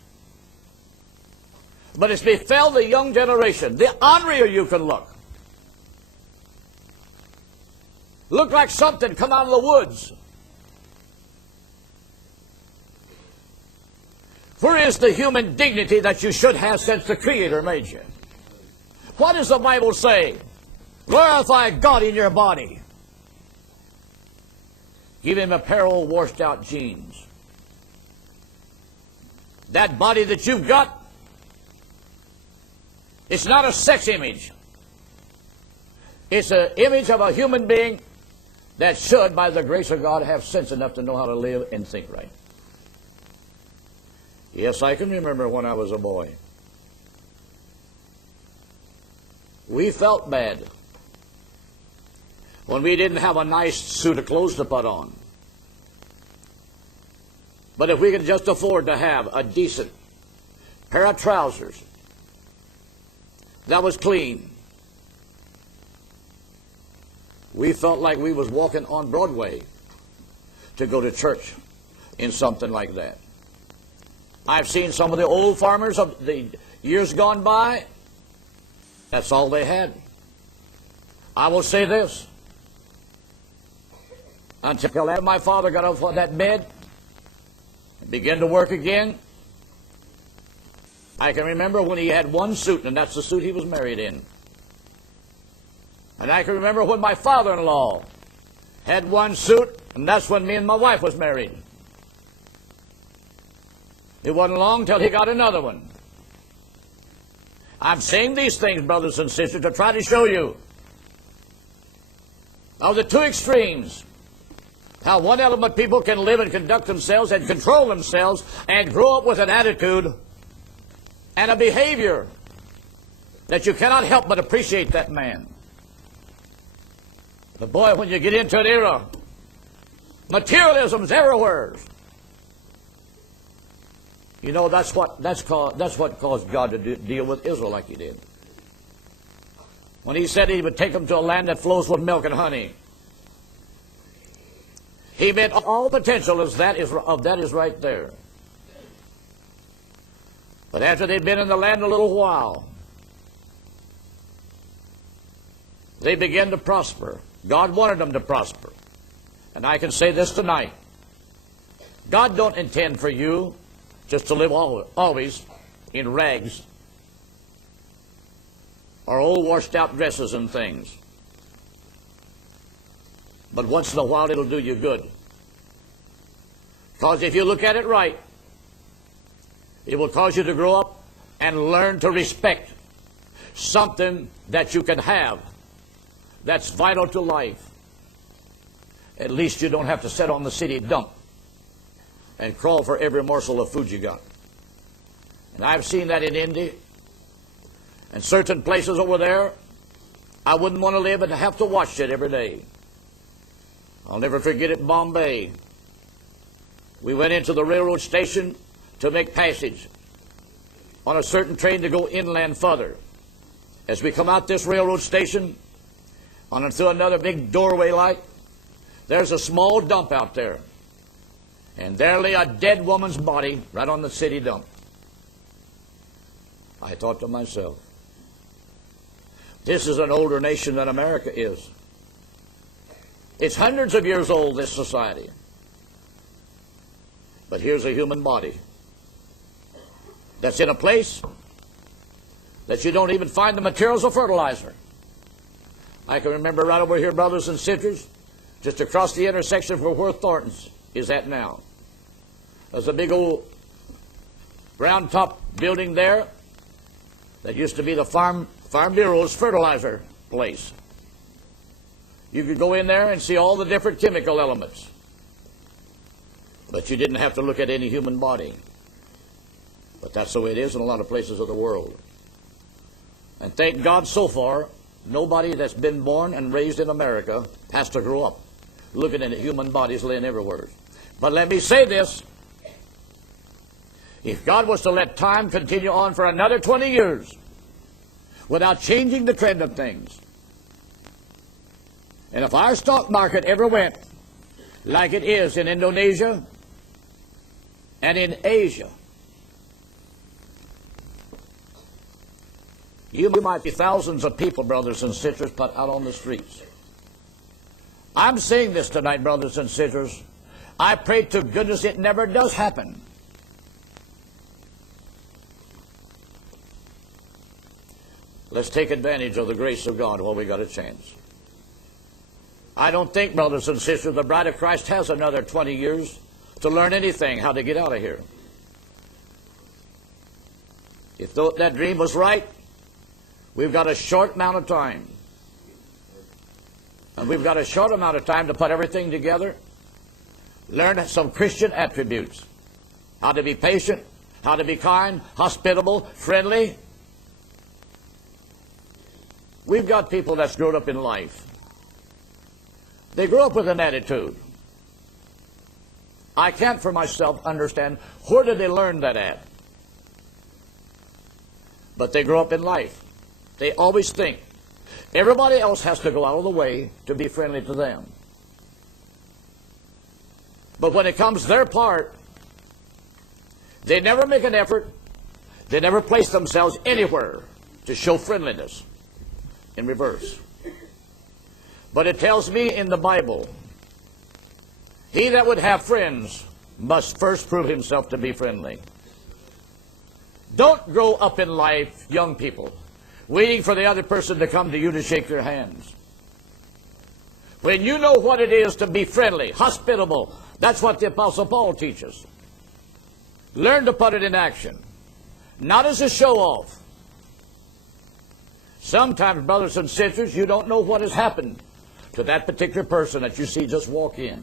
But it's befell the young generation. The honorier you can look. Look like something come out of the woods. Where is the human dignity that you should have since the Creator made you? What does the Bible say? Glorify God in your body. Give him a pair of old washed out jeans. That body that you've got, it's not a sex image. It's an image of a human being that should, by the grace of God, have sense enough to know how to live and think right. Yes, I can remember when I was a boy. We felt bad when we didn't have a nice suit of clothes to put on. But if we could just afford to have a decent pair of trousers that was clean, we felt like we was walking on Broadway to go to church in something like that. I've seen some of the old farmers of the years gone by. That's all they had. I will say this. Until after my father got off of that bed and began to work again, I can remember when he had one suit, and that's the suit he was married in. And I can remember when my father-in-law had one suit, and that's when me and my wife was married. It wasn't long till he got another one. I'm saying these things, brothers and sisters, to try to show you of the two extremes, how one element people can live and conduct themselves and control themselves and grow up with an attitude and a behavior that you cannot help but appreciate that man. But boy, when you get into an era Materialism's everywhere. You know, that's what caused God to deal with Israel like he did. When he said he would take them to a land that flows with milk and honey, he meant all potential of that is right there. But after they'd been in the land a little while, they began to prosper. God wanted them to prosper. And I can say this tonight. God don't intend for you just to live always in rags or old washed out dresses and things. But once in a while it'll do you good. Because if you look at it right, it will cause you to grow up and learn to respect something that you can have that's vital to life. At least you don't have to sit on the city dump and crawl for every morsel of food you got. And I've seen that in India and certain places over there. I wouldn't want to live and have to watch it every day. I'll never forget it in Bombay. We went into the railroad station to make passage on a certain train to go inland further. As we come out this railroad station, on through another big doorway light, there's a small dump out there. And there lay a dead woman's body right on the city dump. I thought to myself, this is an older nation than America is. It's hundreds of years old, this society. But here's a human body that's in a place that you don't even find the materials of fertilizer. I can remember right over here, brothers and sisters, just across the intersection from where Thornton's is at now. There's a big old round top building there that used to be the Farm Bureau's fertilizer place. You could go in there and see all the different chemical elements. But you didn't have to look at any human body. But that's the way it is in a lot of places of the world. And thank God so far, nobody that's been born and raised in America has to grow up looking at human bodies laying everywhere. But let me say this. If God was to let time continue on for another 20 years without changing the trend of things, and if our stock market ever went like it is in Indonesia and in Asia, you might be thousands of people, brothers and sisters, put out on the streets. I'm saying this tonight, brothers and sisters. I pray to goodness it never does happen. Let's take advantage of the grace of God while we got a chance. I don't think, brothers and sisters, the bride of Christ has another 20 years to learn anything, how to get out of here. If that dream was right, we've got a short amount of time. And we've got a short amount of time to put everything together, learn some Christian attributes. How to be patient, how to be kind, hospitable, friendly. We've got people that's grown up in life. They grew up with an attitude. I can't for myself understand where did they learn that at. But they grow up in life. They always think everybody else has to go out of the way to be friendly to them. But when it comes their part, they never make an effort. They never place themselves anywhere to show friendliness. In reverse. But it tells me in the Bible, he that would have friends must first prove himself to be friendly. Don't grow up in life, young people, waiting for the other person to come to you to shake their hands. When you know what it is to be friendly, hospitable, that's what the Apostle Paul teaches. Learn to put it in action, not as a show-off. Sometimes, brothers and sisters, you don't know what has happened to that particular person that you see just walk in.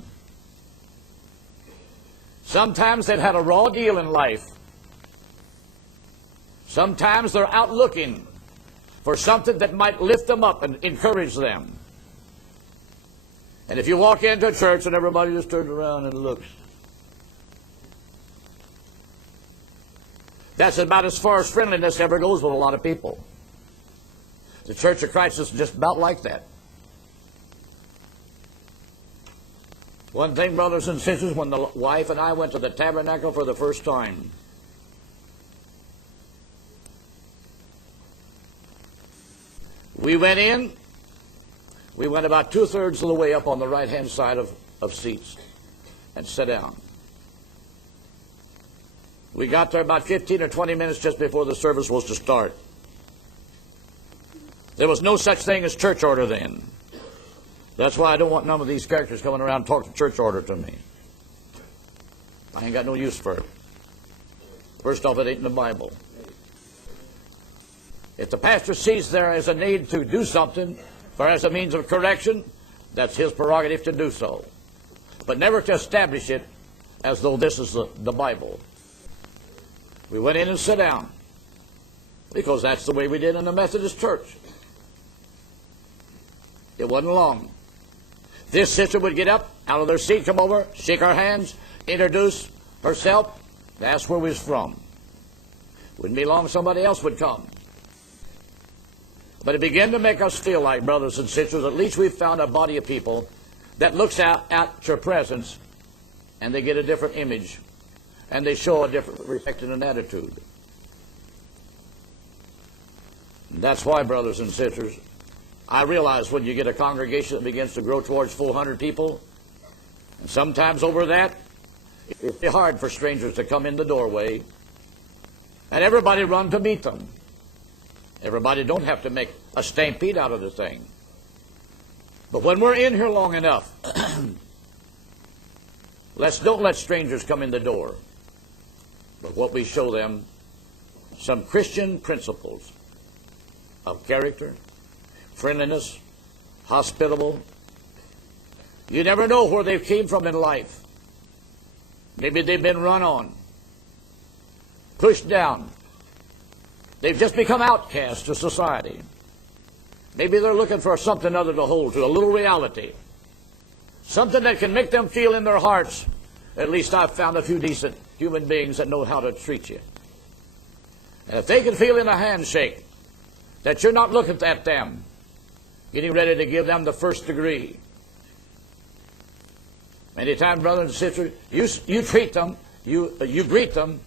Sometimes they've had a raw deal in life. Sometimes they're out looking for something that might lift them up and encourage them. And if you walk into a church and everybody just turns around and looks, that's about as far as friendliness ever goes with a lot of people. The Church of Christ is just about like that. One thing, brothers and sisters, when the wife and I went to the tabernacle for the first time, we went in, we went about 2/3 of the way up on the right-hand side of seats and sat down. We got there about 15 or 20 minutes just before the service was to start. There was no such thing as church order then. That's why I don't want none of these characters coming around and talking church order to me. I ain't got no use for it. First off, it ain't in the Bible. If the pastor sees there is a need to do something, or as a means of correction, that's his prerogative to do so. But never to establish it as though this is the Bible. We went in and sat down, because that's the way we did in the Methodist church. It wasn't long. This sister would get up, out of their seat, come over, shake our hands, introduce herself, ask where we was from. Wouldn't be long somebody else would come. But it began to make us feel like, brothers and sisters, at least we've found a body of people that looks out at your presence and they get a different image and they show a different respect and an attitude. And that's why, brothers and sisters, I realize when you get a congregation that begins to grow towards 400 people, and sometimes over that, it's hard for strangers to come in the doorway and everybody run to meet them. Everybody don't have to make a stampede out of the thing. But when we're in here long enough, don't let strangers come in the door. But what we show them, some Christian principles of character, friendliness, hospitable. You never know where they came from in life. Maybe they've been run on, pushed down. They've just become outcasts to society. Maybe they're looking for something other to hold to, a little reality. Something that can make them feel in their hearts, at least I've found a few decent human beings that know how to treat you. And if they can feel in a handshake that you're not looking at them, getting ready to give them the first degree. Many times, brothers and sisters, you treat them, you greet them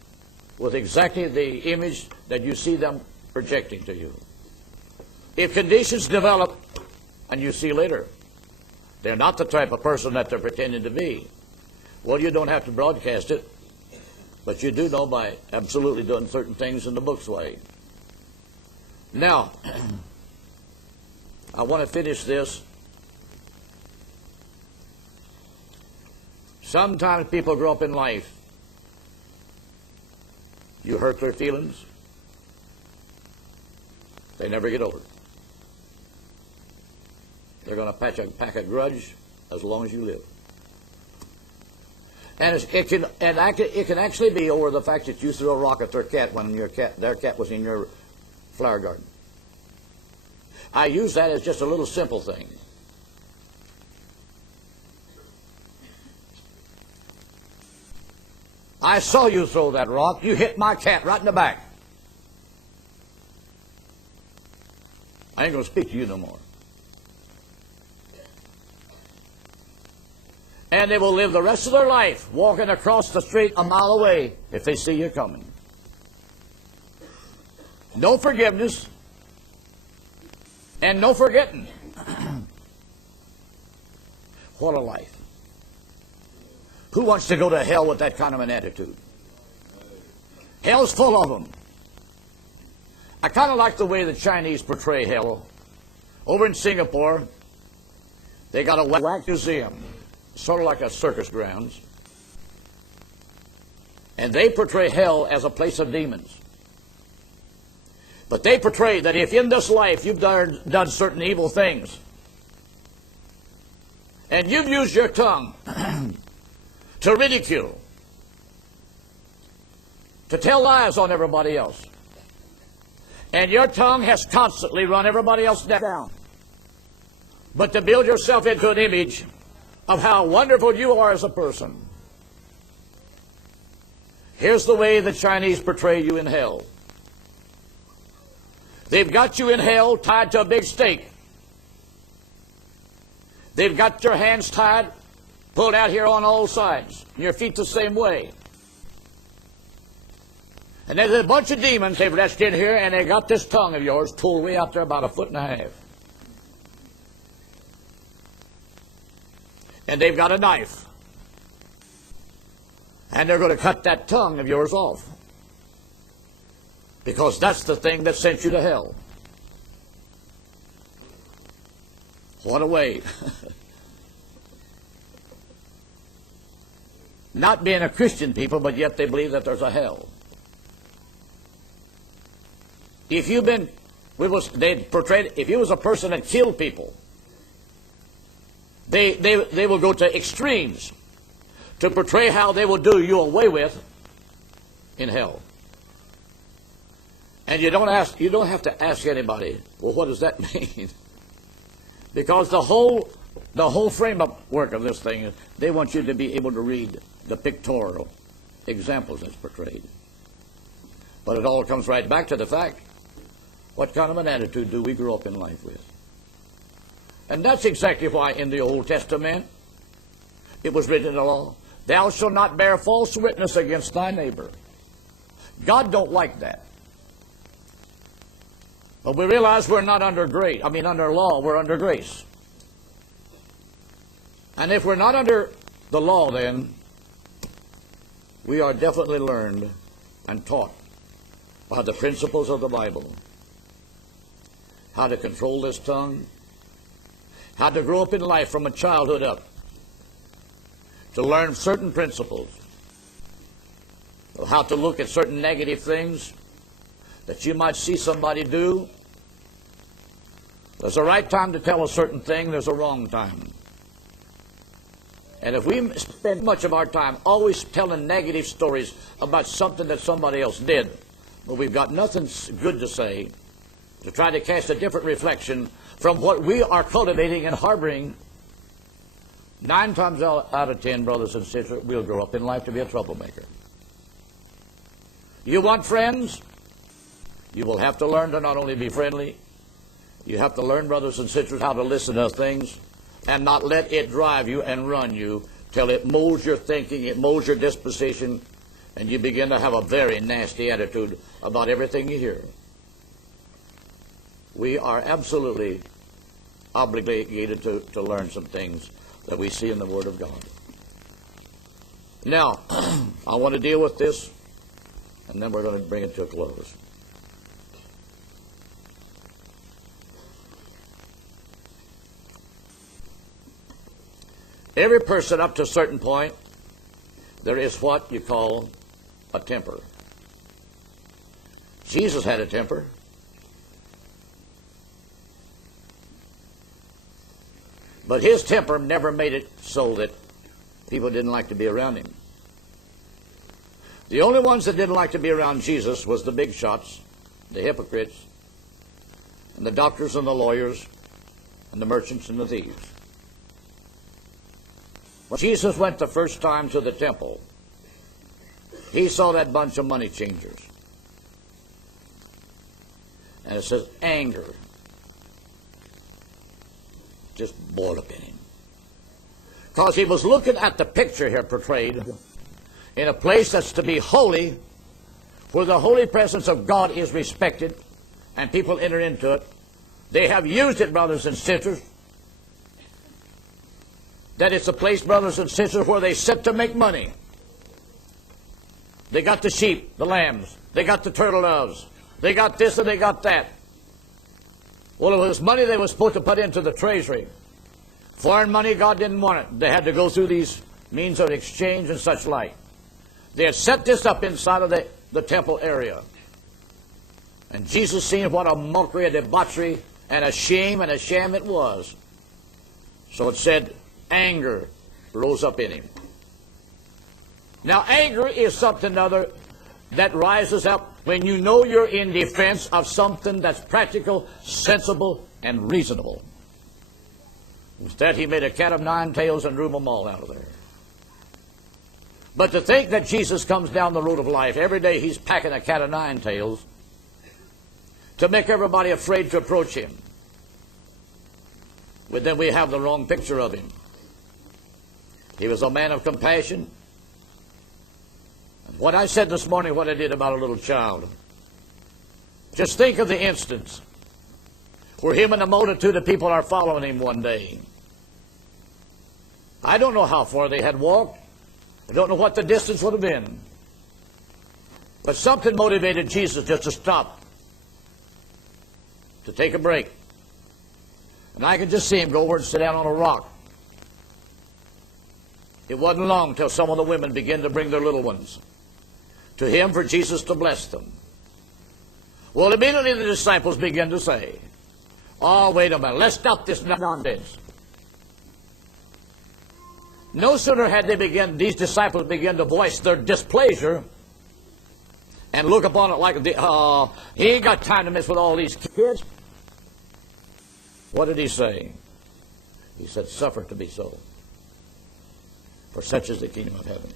with exactly the image that you see them projecting to you. If conditions develop, and you see later, they're not the type of person that they're pretending to be, well, you don't have to broadcast it, but you do know by absolutely doing certain things in the book's way. Now, I want to finish this. Sometimes people grow up in life. You hurt their feelings. They never get over it. They're going to pack a grudge as long as you live. And it can actually be over the fact that you threw a rock at their cat when their cat was in your flower garden. I use that as just a little simple thing. I saw you throw that rock. You hit my cat right in the back. I ain't going to speak to you no more. And they will live the rest of their life walking across the street a mile away if they see you coming. No forgiveness and no forgetting. What a life. Who wants to go to hell with that kind of an attitude? Hell's full of them. I kind of like the way the Chinese portray hell. Over in Singapore, they got a wax museum, sort of like a circus grounds. And they portray hell as a place of demons. But they portray that if in this life you've done certain evil things, and you've used your tongue to ridicule, to tell lies on everybody else, and your tongue has constantly run everybody else down, but to build yourself into an image of how wonderful you are as a person. Here's the way the Chinese portray you in hell. They've got you in hell tied to a big stake. They've got your hands tied, pulled out here on all sides, and your feet the same way. And there's a bunch of demons they've let in here, and they got this tongue of yours pulled way out there about 1.5 feet. And they've got a knife. And they're going to cut that tongue of yours off. Because that's the thing that sent you to hell. What a way. Not being a Christian people, but yet they believe that there's a hell. If you've been, they portrayed, if you was a person that killed people, they will go to extremes to portray how they will do you away with in hell. And you don't have to ask anybody, well, what does that mean? Because the whole framework of this thing is they want you to be able to read the pictorial examples that's portrayed. But it all comes right back to the fact, what kind of an attitude do we grow up in life with? And that's exactly why in the Old Testament it was written in the law, thou shalt not bear false witness against thy neighbor. God don't like that. But we realize we're not under grace. Under law, we're under grace. And if we're not under the law, then we are definitely learned and taught by the principles of the Bible. How to control this tongue. How to grow up in life from a childhood up. To learn certain principles. Of how to look at certain negative things that you might see somebody do. There's a right time to tell a certain thing, there's a wrong time. And if we spend much of our time always telling negative stories about something that somebody else did, but we've got nothing good to say, to try to cast a different reflection from what we are cultivating and harboring, 9 times out of 10, brothers and sisters, we'll grow up in life to be a troublemaker. You want friends? You will have to learn to not only be friendly, you have to learn, brothers and sisters, how to listen to things and not let it drive you and run you till it molds your thinking, it molds your disposition, and you begin to have a very nasty attitude about everything you hear. We are absolutely obligated to learn some things that we see in the Word of God. Now, I want to deal with this, and then we're going to bring it to a close. Every person up to a certain point, there is what you call a temper. Jesus had a temper. But his temper never made it so that people didn't like to be around him. The only ones that didn't like to be around Jesus was the big shots, the hypocrites, and the doctors and the lawyers, and the merchants and the thieves. When Jesus went the first time to the temple, he saw that bunch of money changers. And it says anger just boiled up in him. Because he was looking at the picture here portrayed in a place that's to be holy, where the holy presence of God is respected and people enter into it. They have used it, brothers and sisters, that it's a place, brothers and sisters, where they sit to make money. They got the sheep, the lambs, they got the turtle doves, they got this and they got that. Well, it was money they were supposed to put into the treasury. Foreign money, God didn't want it. They had to go through these means of exchange and such like. They had set this up inside of the temple area. And Jesus seen what a mockery, a debauchery, and a shame and a sham it was. So it said, anger rose up in him. Now, anger is something other that rises up when you know you're in defense of something that's practical, sensible, and reasonable. Instead, he made a cat of nine tails and drew them all out of there. But to think that Jesus comes down the road of life, every day he's packing a cat of nine tails to make everybody afraid to approach him. But then we have the wrong picture of him. He was a man of compassion. And what I said this morning, what I did about a little child. Just think of the instance where him and a multitude of people are following him one day. I don't know how far they had walked. I don't know what the distance would have been. But something motivated Jesus just to stop, to take a break. And I could just see him go over and sit down on a rock. It wasn't long till some of the women began to bring their little ones to him for Jesus to bless them. Well, immediately the disciples began to say, "Oh, wait a minute, let's stop this nonsense." No sooner had these disciples began to voice their displeasure and look upon it like, he ain't got time to mess with all these kids. What did he say? He said, "Suffer to be so. For such is the kingdom of heaven.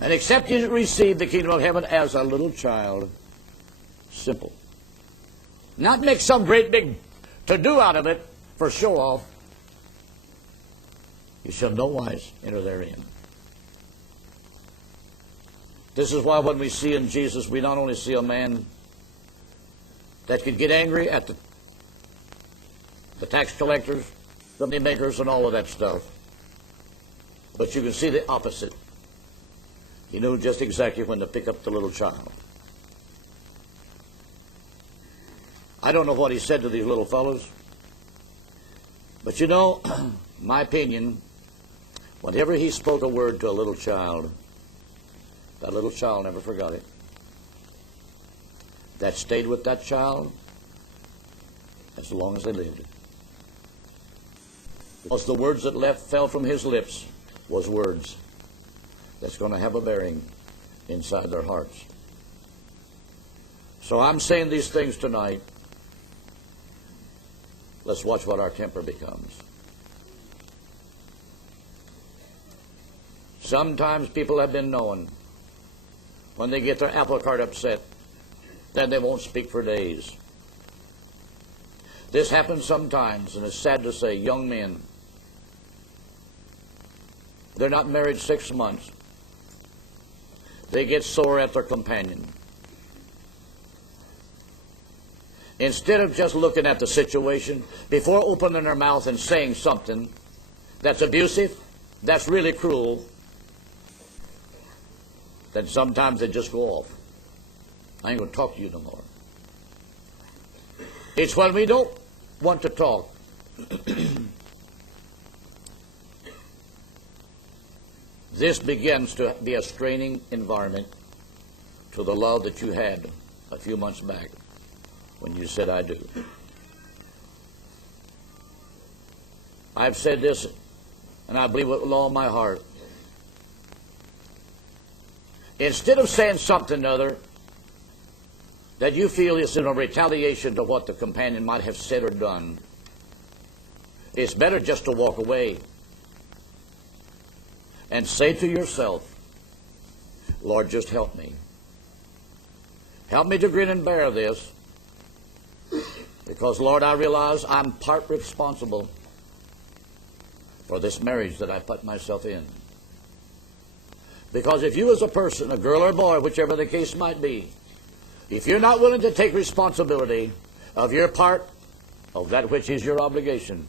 And except you receive the kingdom of heaven as a little child." Simple. Not make some great big to-do out of it for show off. You shall no wise enter therein. This is why when we see in Jesus, we not only see a man that could get angry at the tax collectors, the money makers, and all of that stuff, but you can see the opposite. He knew just exactly when to pick up the little child. I don't know what he said to these little fellows, but you know, my opinion, whenever he spoke a word to a little child, that little child never forgot it. That stayed with that child as long as they lived. Because the words that fell from his lips was words that's going to have a bearing inside their hearts. So I'm saying these things tonight. Let's watch what our temper becomes. Sometimes people have been known, when they get their apple cart upset, then they won't speak for days. This happens sometimes, and it's sad to say, young men, they're not married 6 months. They get sore at their companion. Instead of just looking at the situation, before opening their mouth and saying something that's abusive, that's really cruel, then sometimes they just go off. I ain't going to talk to you no more. It's when we don't want to talk. This begins to be a straining environment to the love that you had a few months back when you said, "I do." I've said this, and I believe it with all my heart. Instead of saying something other that you feel is in a retaliation to what the companion might have said or done, it's better just to walk away and say to yourself, "Lord, just help me. Help me to grin and bear this, because, Lord, I realize I'm part responsible for this marriage that I put myself in." Because if you as a person, a girl or boy, whichever the case might be, if you're not willing to take responsibility of your part of that which is your obligation,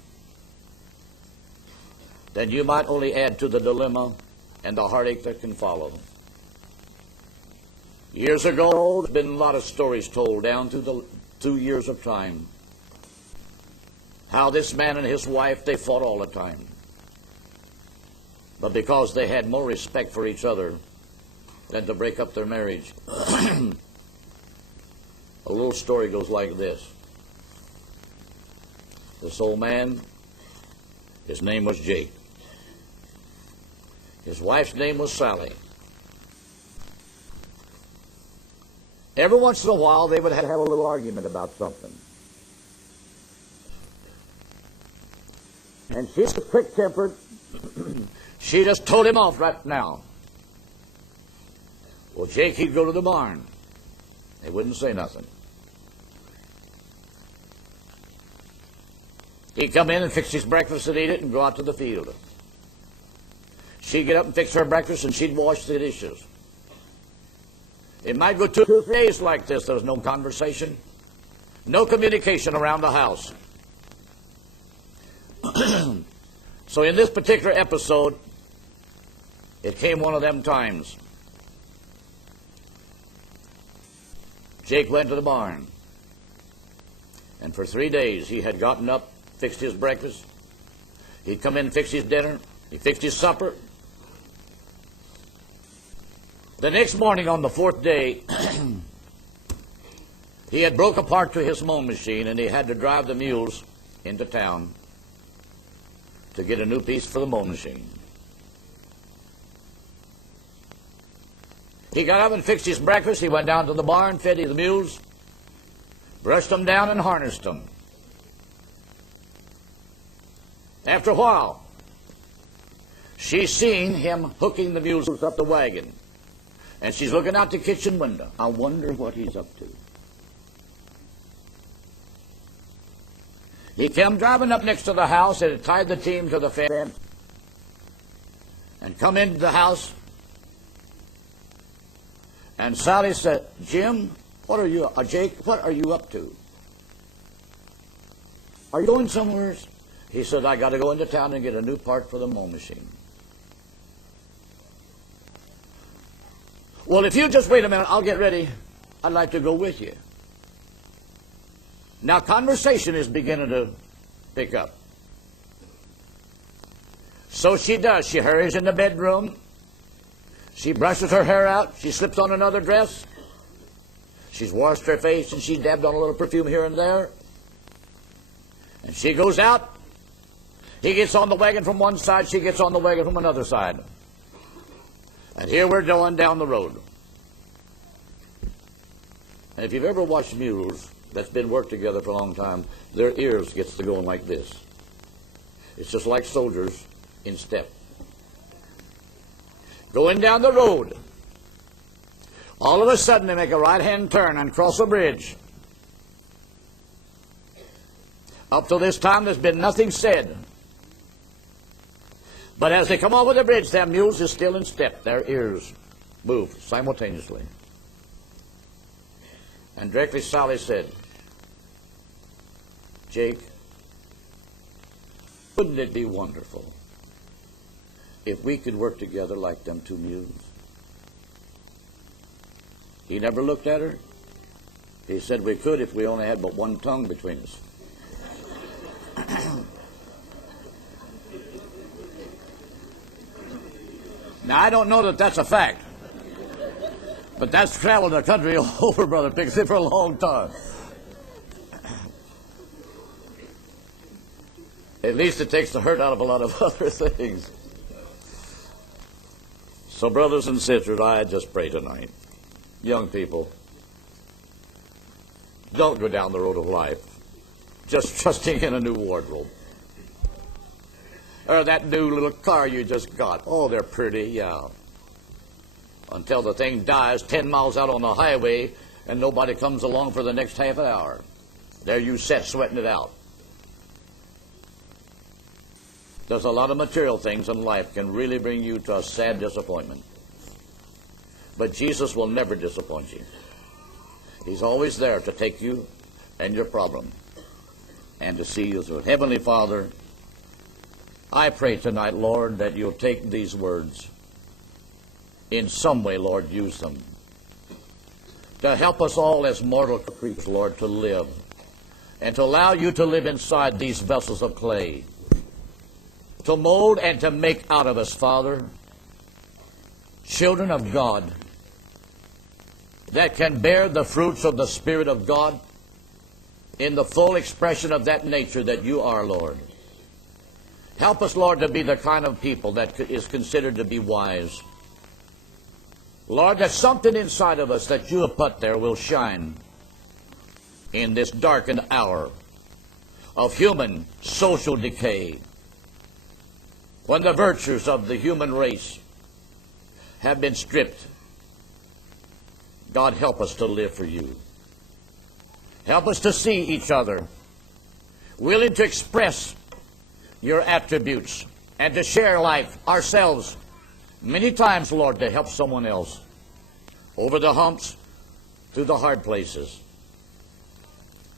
then you might only add to the dilemma and the heartache that can follow. Years ago, there's been a lot of stories told down through the 2 years of time, how this man and his wife, they fought all the time. But because they had more respect for each other than to break up their marriage, a little story goes like this. This old man, his name was Jake. His wife's name was Sally. Every once in a while, they would have a little argument about something. And she was quick-tempered. She just told him off right now. Well, Jake, he'd go to the barn. He wouldn't say nothing. He'd come in and fix his breakfast and eat it and go out to the field. She'd get up and fix her breakfast and she'd wash the dishes. It might go 2 or 3 days like this. There was no conversation, no communication around the house. So in this particular episode, it came one of them times. Jake went to the barn, and for 3 days he had gotten up, fixed his breakfast. He'd come in and fix his dinner. He fixed his supper. The next morning on the 4th day, he had broke apart to his mowing machine, and he had to drive the mules into town to get a new piece for the mowing machine. He got up and fixed his breakfast. He went down to the barn, fed the mules, brushed them down and harnessed them. After a while, she seen him hooking the mules up the wagon. And she's looking out the kitchen window. I wonder what he's up to. He came driving up next to the house and had tied the team to the fence and come into the house. And Sally said, Jim, Jake, what are you up to? Are you going somewhere? He said, I got to go into town and get a new part for the mowing machine. Well, if you just wait a minute, I'll get ready. I'd like to go with you. Now, conversation is beginning to pick up. So she does. She hurries in the bedroom. She brushes her hair out. She slips on another dress. She's washed her face and she dabbed on a little perfume here and there. And she goes out. He gets on the wagon from one side. She gets on the wagon from another side. And here we're going down the road. And if you've ever watched mules that's been worked together for a long time, their ears gets to going like this. It's just like soldiers in step. Going down the road. All of a sudden they make a right-hand turn and cross a bridge. Up to this time there's been nothing said. But as they come over the bridge, their mules is still in step. Their ears move simultaneously. And directly Sally said, Jake, wouldn't it be wonderful if we could work together like them 2 mules? He never looked at her. He said we could if we only had but one tongue between us. Now, I don't know that that's a fact, but that's traveled the country over, Brother Pixie, for a long time. At least it takes the hurt out of a lot of other things. So, brothers and sisters, I just pray tonight, young people, don't go down the road of life just trusting in a new wardrobe. Or that new little car you just got. Oh, they're pretty, yeah. Until the thing dies 10 miles out on the highway and nobody comes along for the next half an hour. There you sit sweating it out. There's a lot of material things in life can really bring you to a sad disappointment. But Jesus will never disappoint you. He's always there to take you and your problem and to see you through. Heavenly Father, I pray tonight, Lord, that you'll take these words. In some way, Lord, use them to help us all as mortal creatures, Lord, to live and to allow you to live inside these vessels of clay, to mold and to make out of us, Father, children of God that can bear the fruits of the Spirit of God in the full expression of that nature that you are, Lord. Help us, Lord, to be the kind of people that is considered to be wise. Lord, that something inside of us that you have put there will shine in this darkened hour of human social decay. when the virtues of the human race have been stripped. God, help us to live for you. Help us to see each other, willing to express your attributes and to share life ourselves many times, Lord, to help someone else over the humps, through the hard places.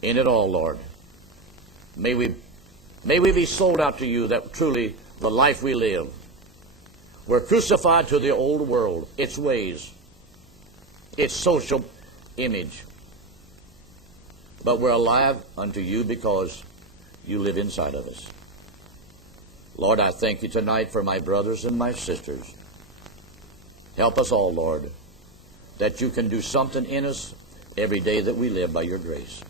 In it all, Lord, may we be sold out to you, that truly the life we live, we're crucified to the old world, its ways, its social image, but we're alive unto you because you live inside of us. Lord, I thank you tonight for my brothers and my sisters. Help us all, Lord, that you can do something in us every day that we live by your grace.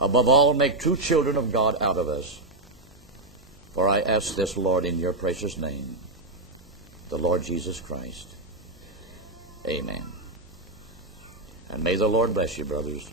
Above all, make true children of God out of us. For I ask this, Lord, in your precious name, the Lord Jesus Christ. Amen. And may the Lord bless you, brothers.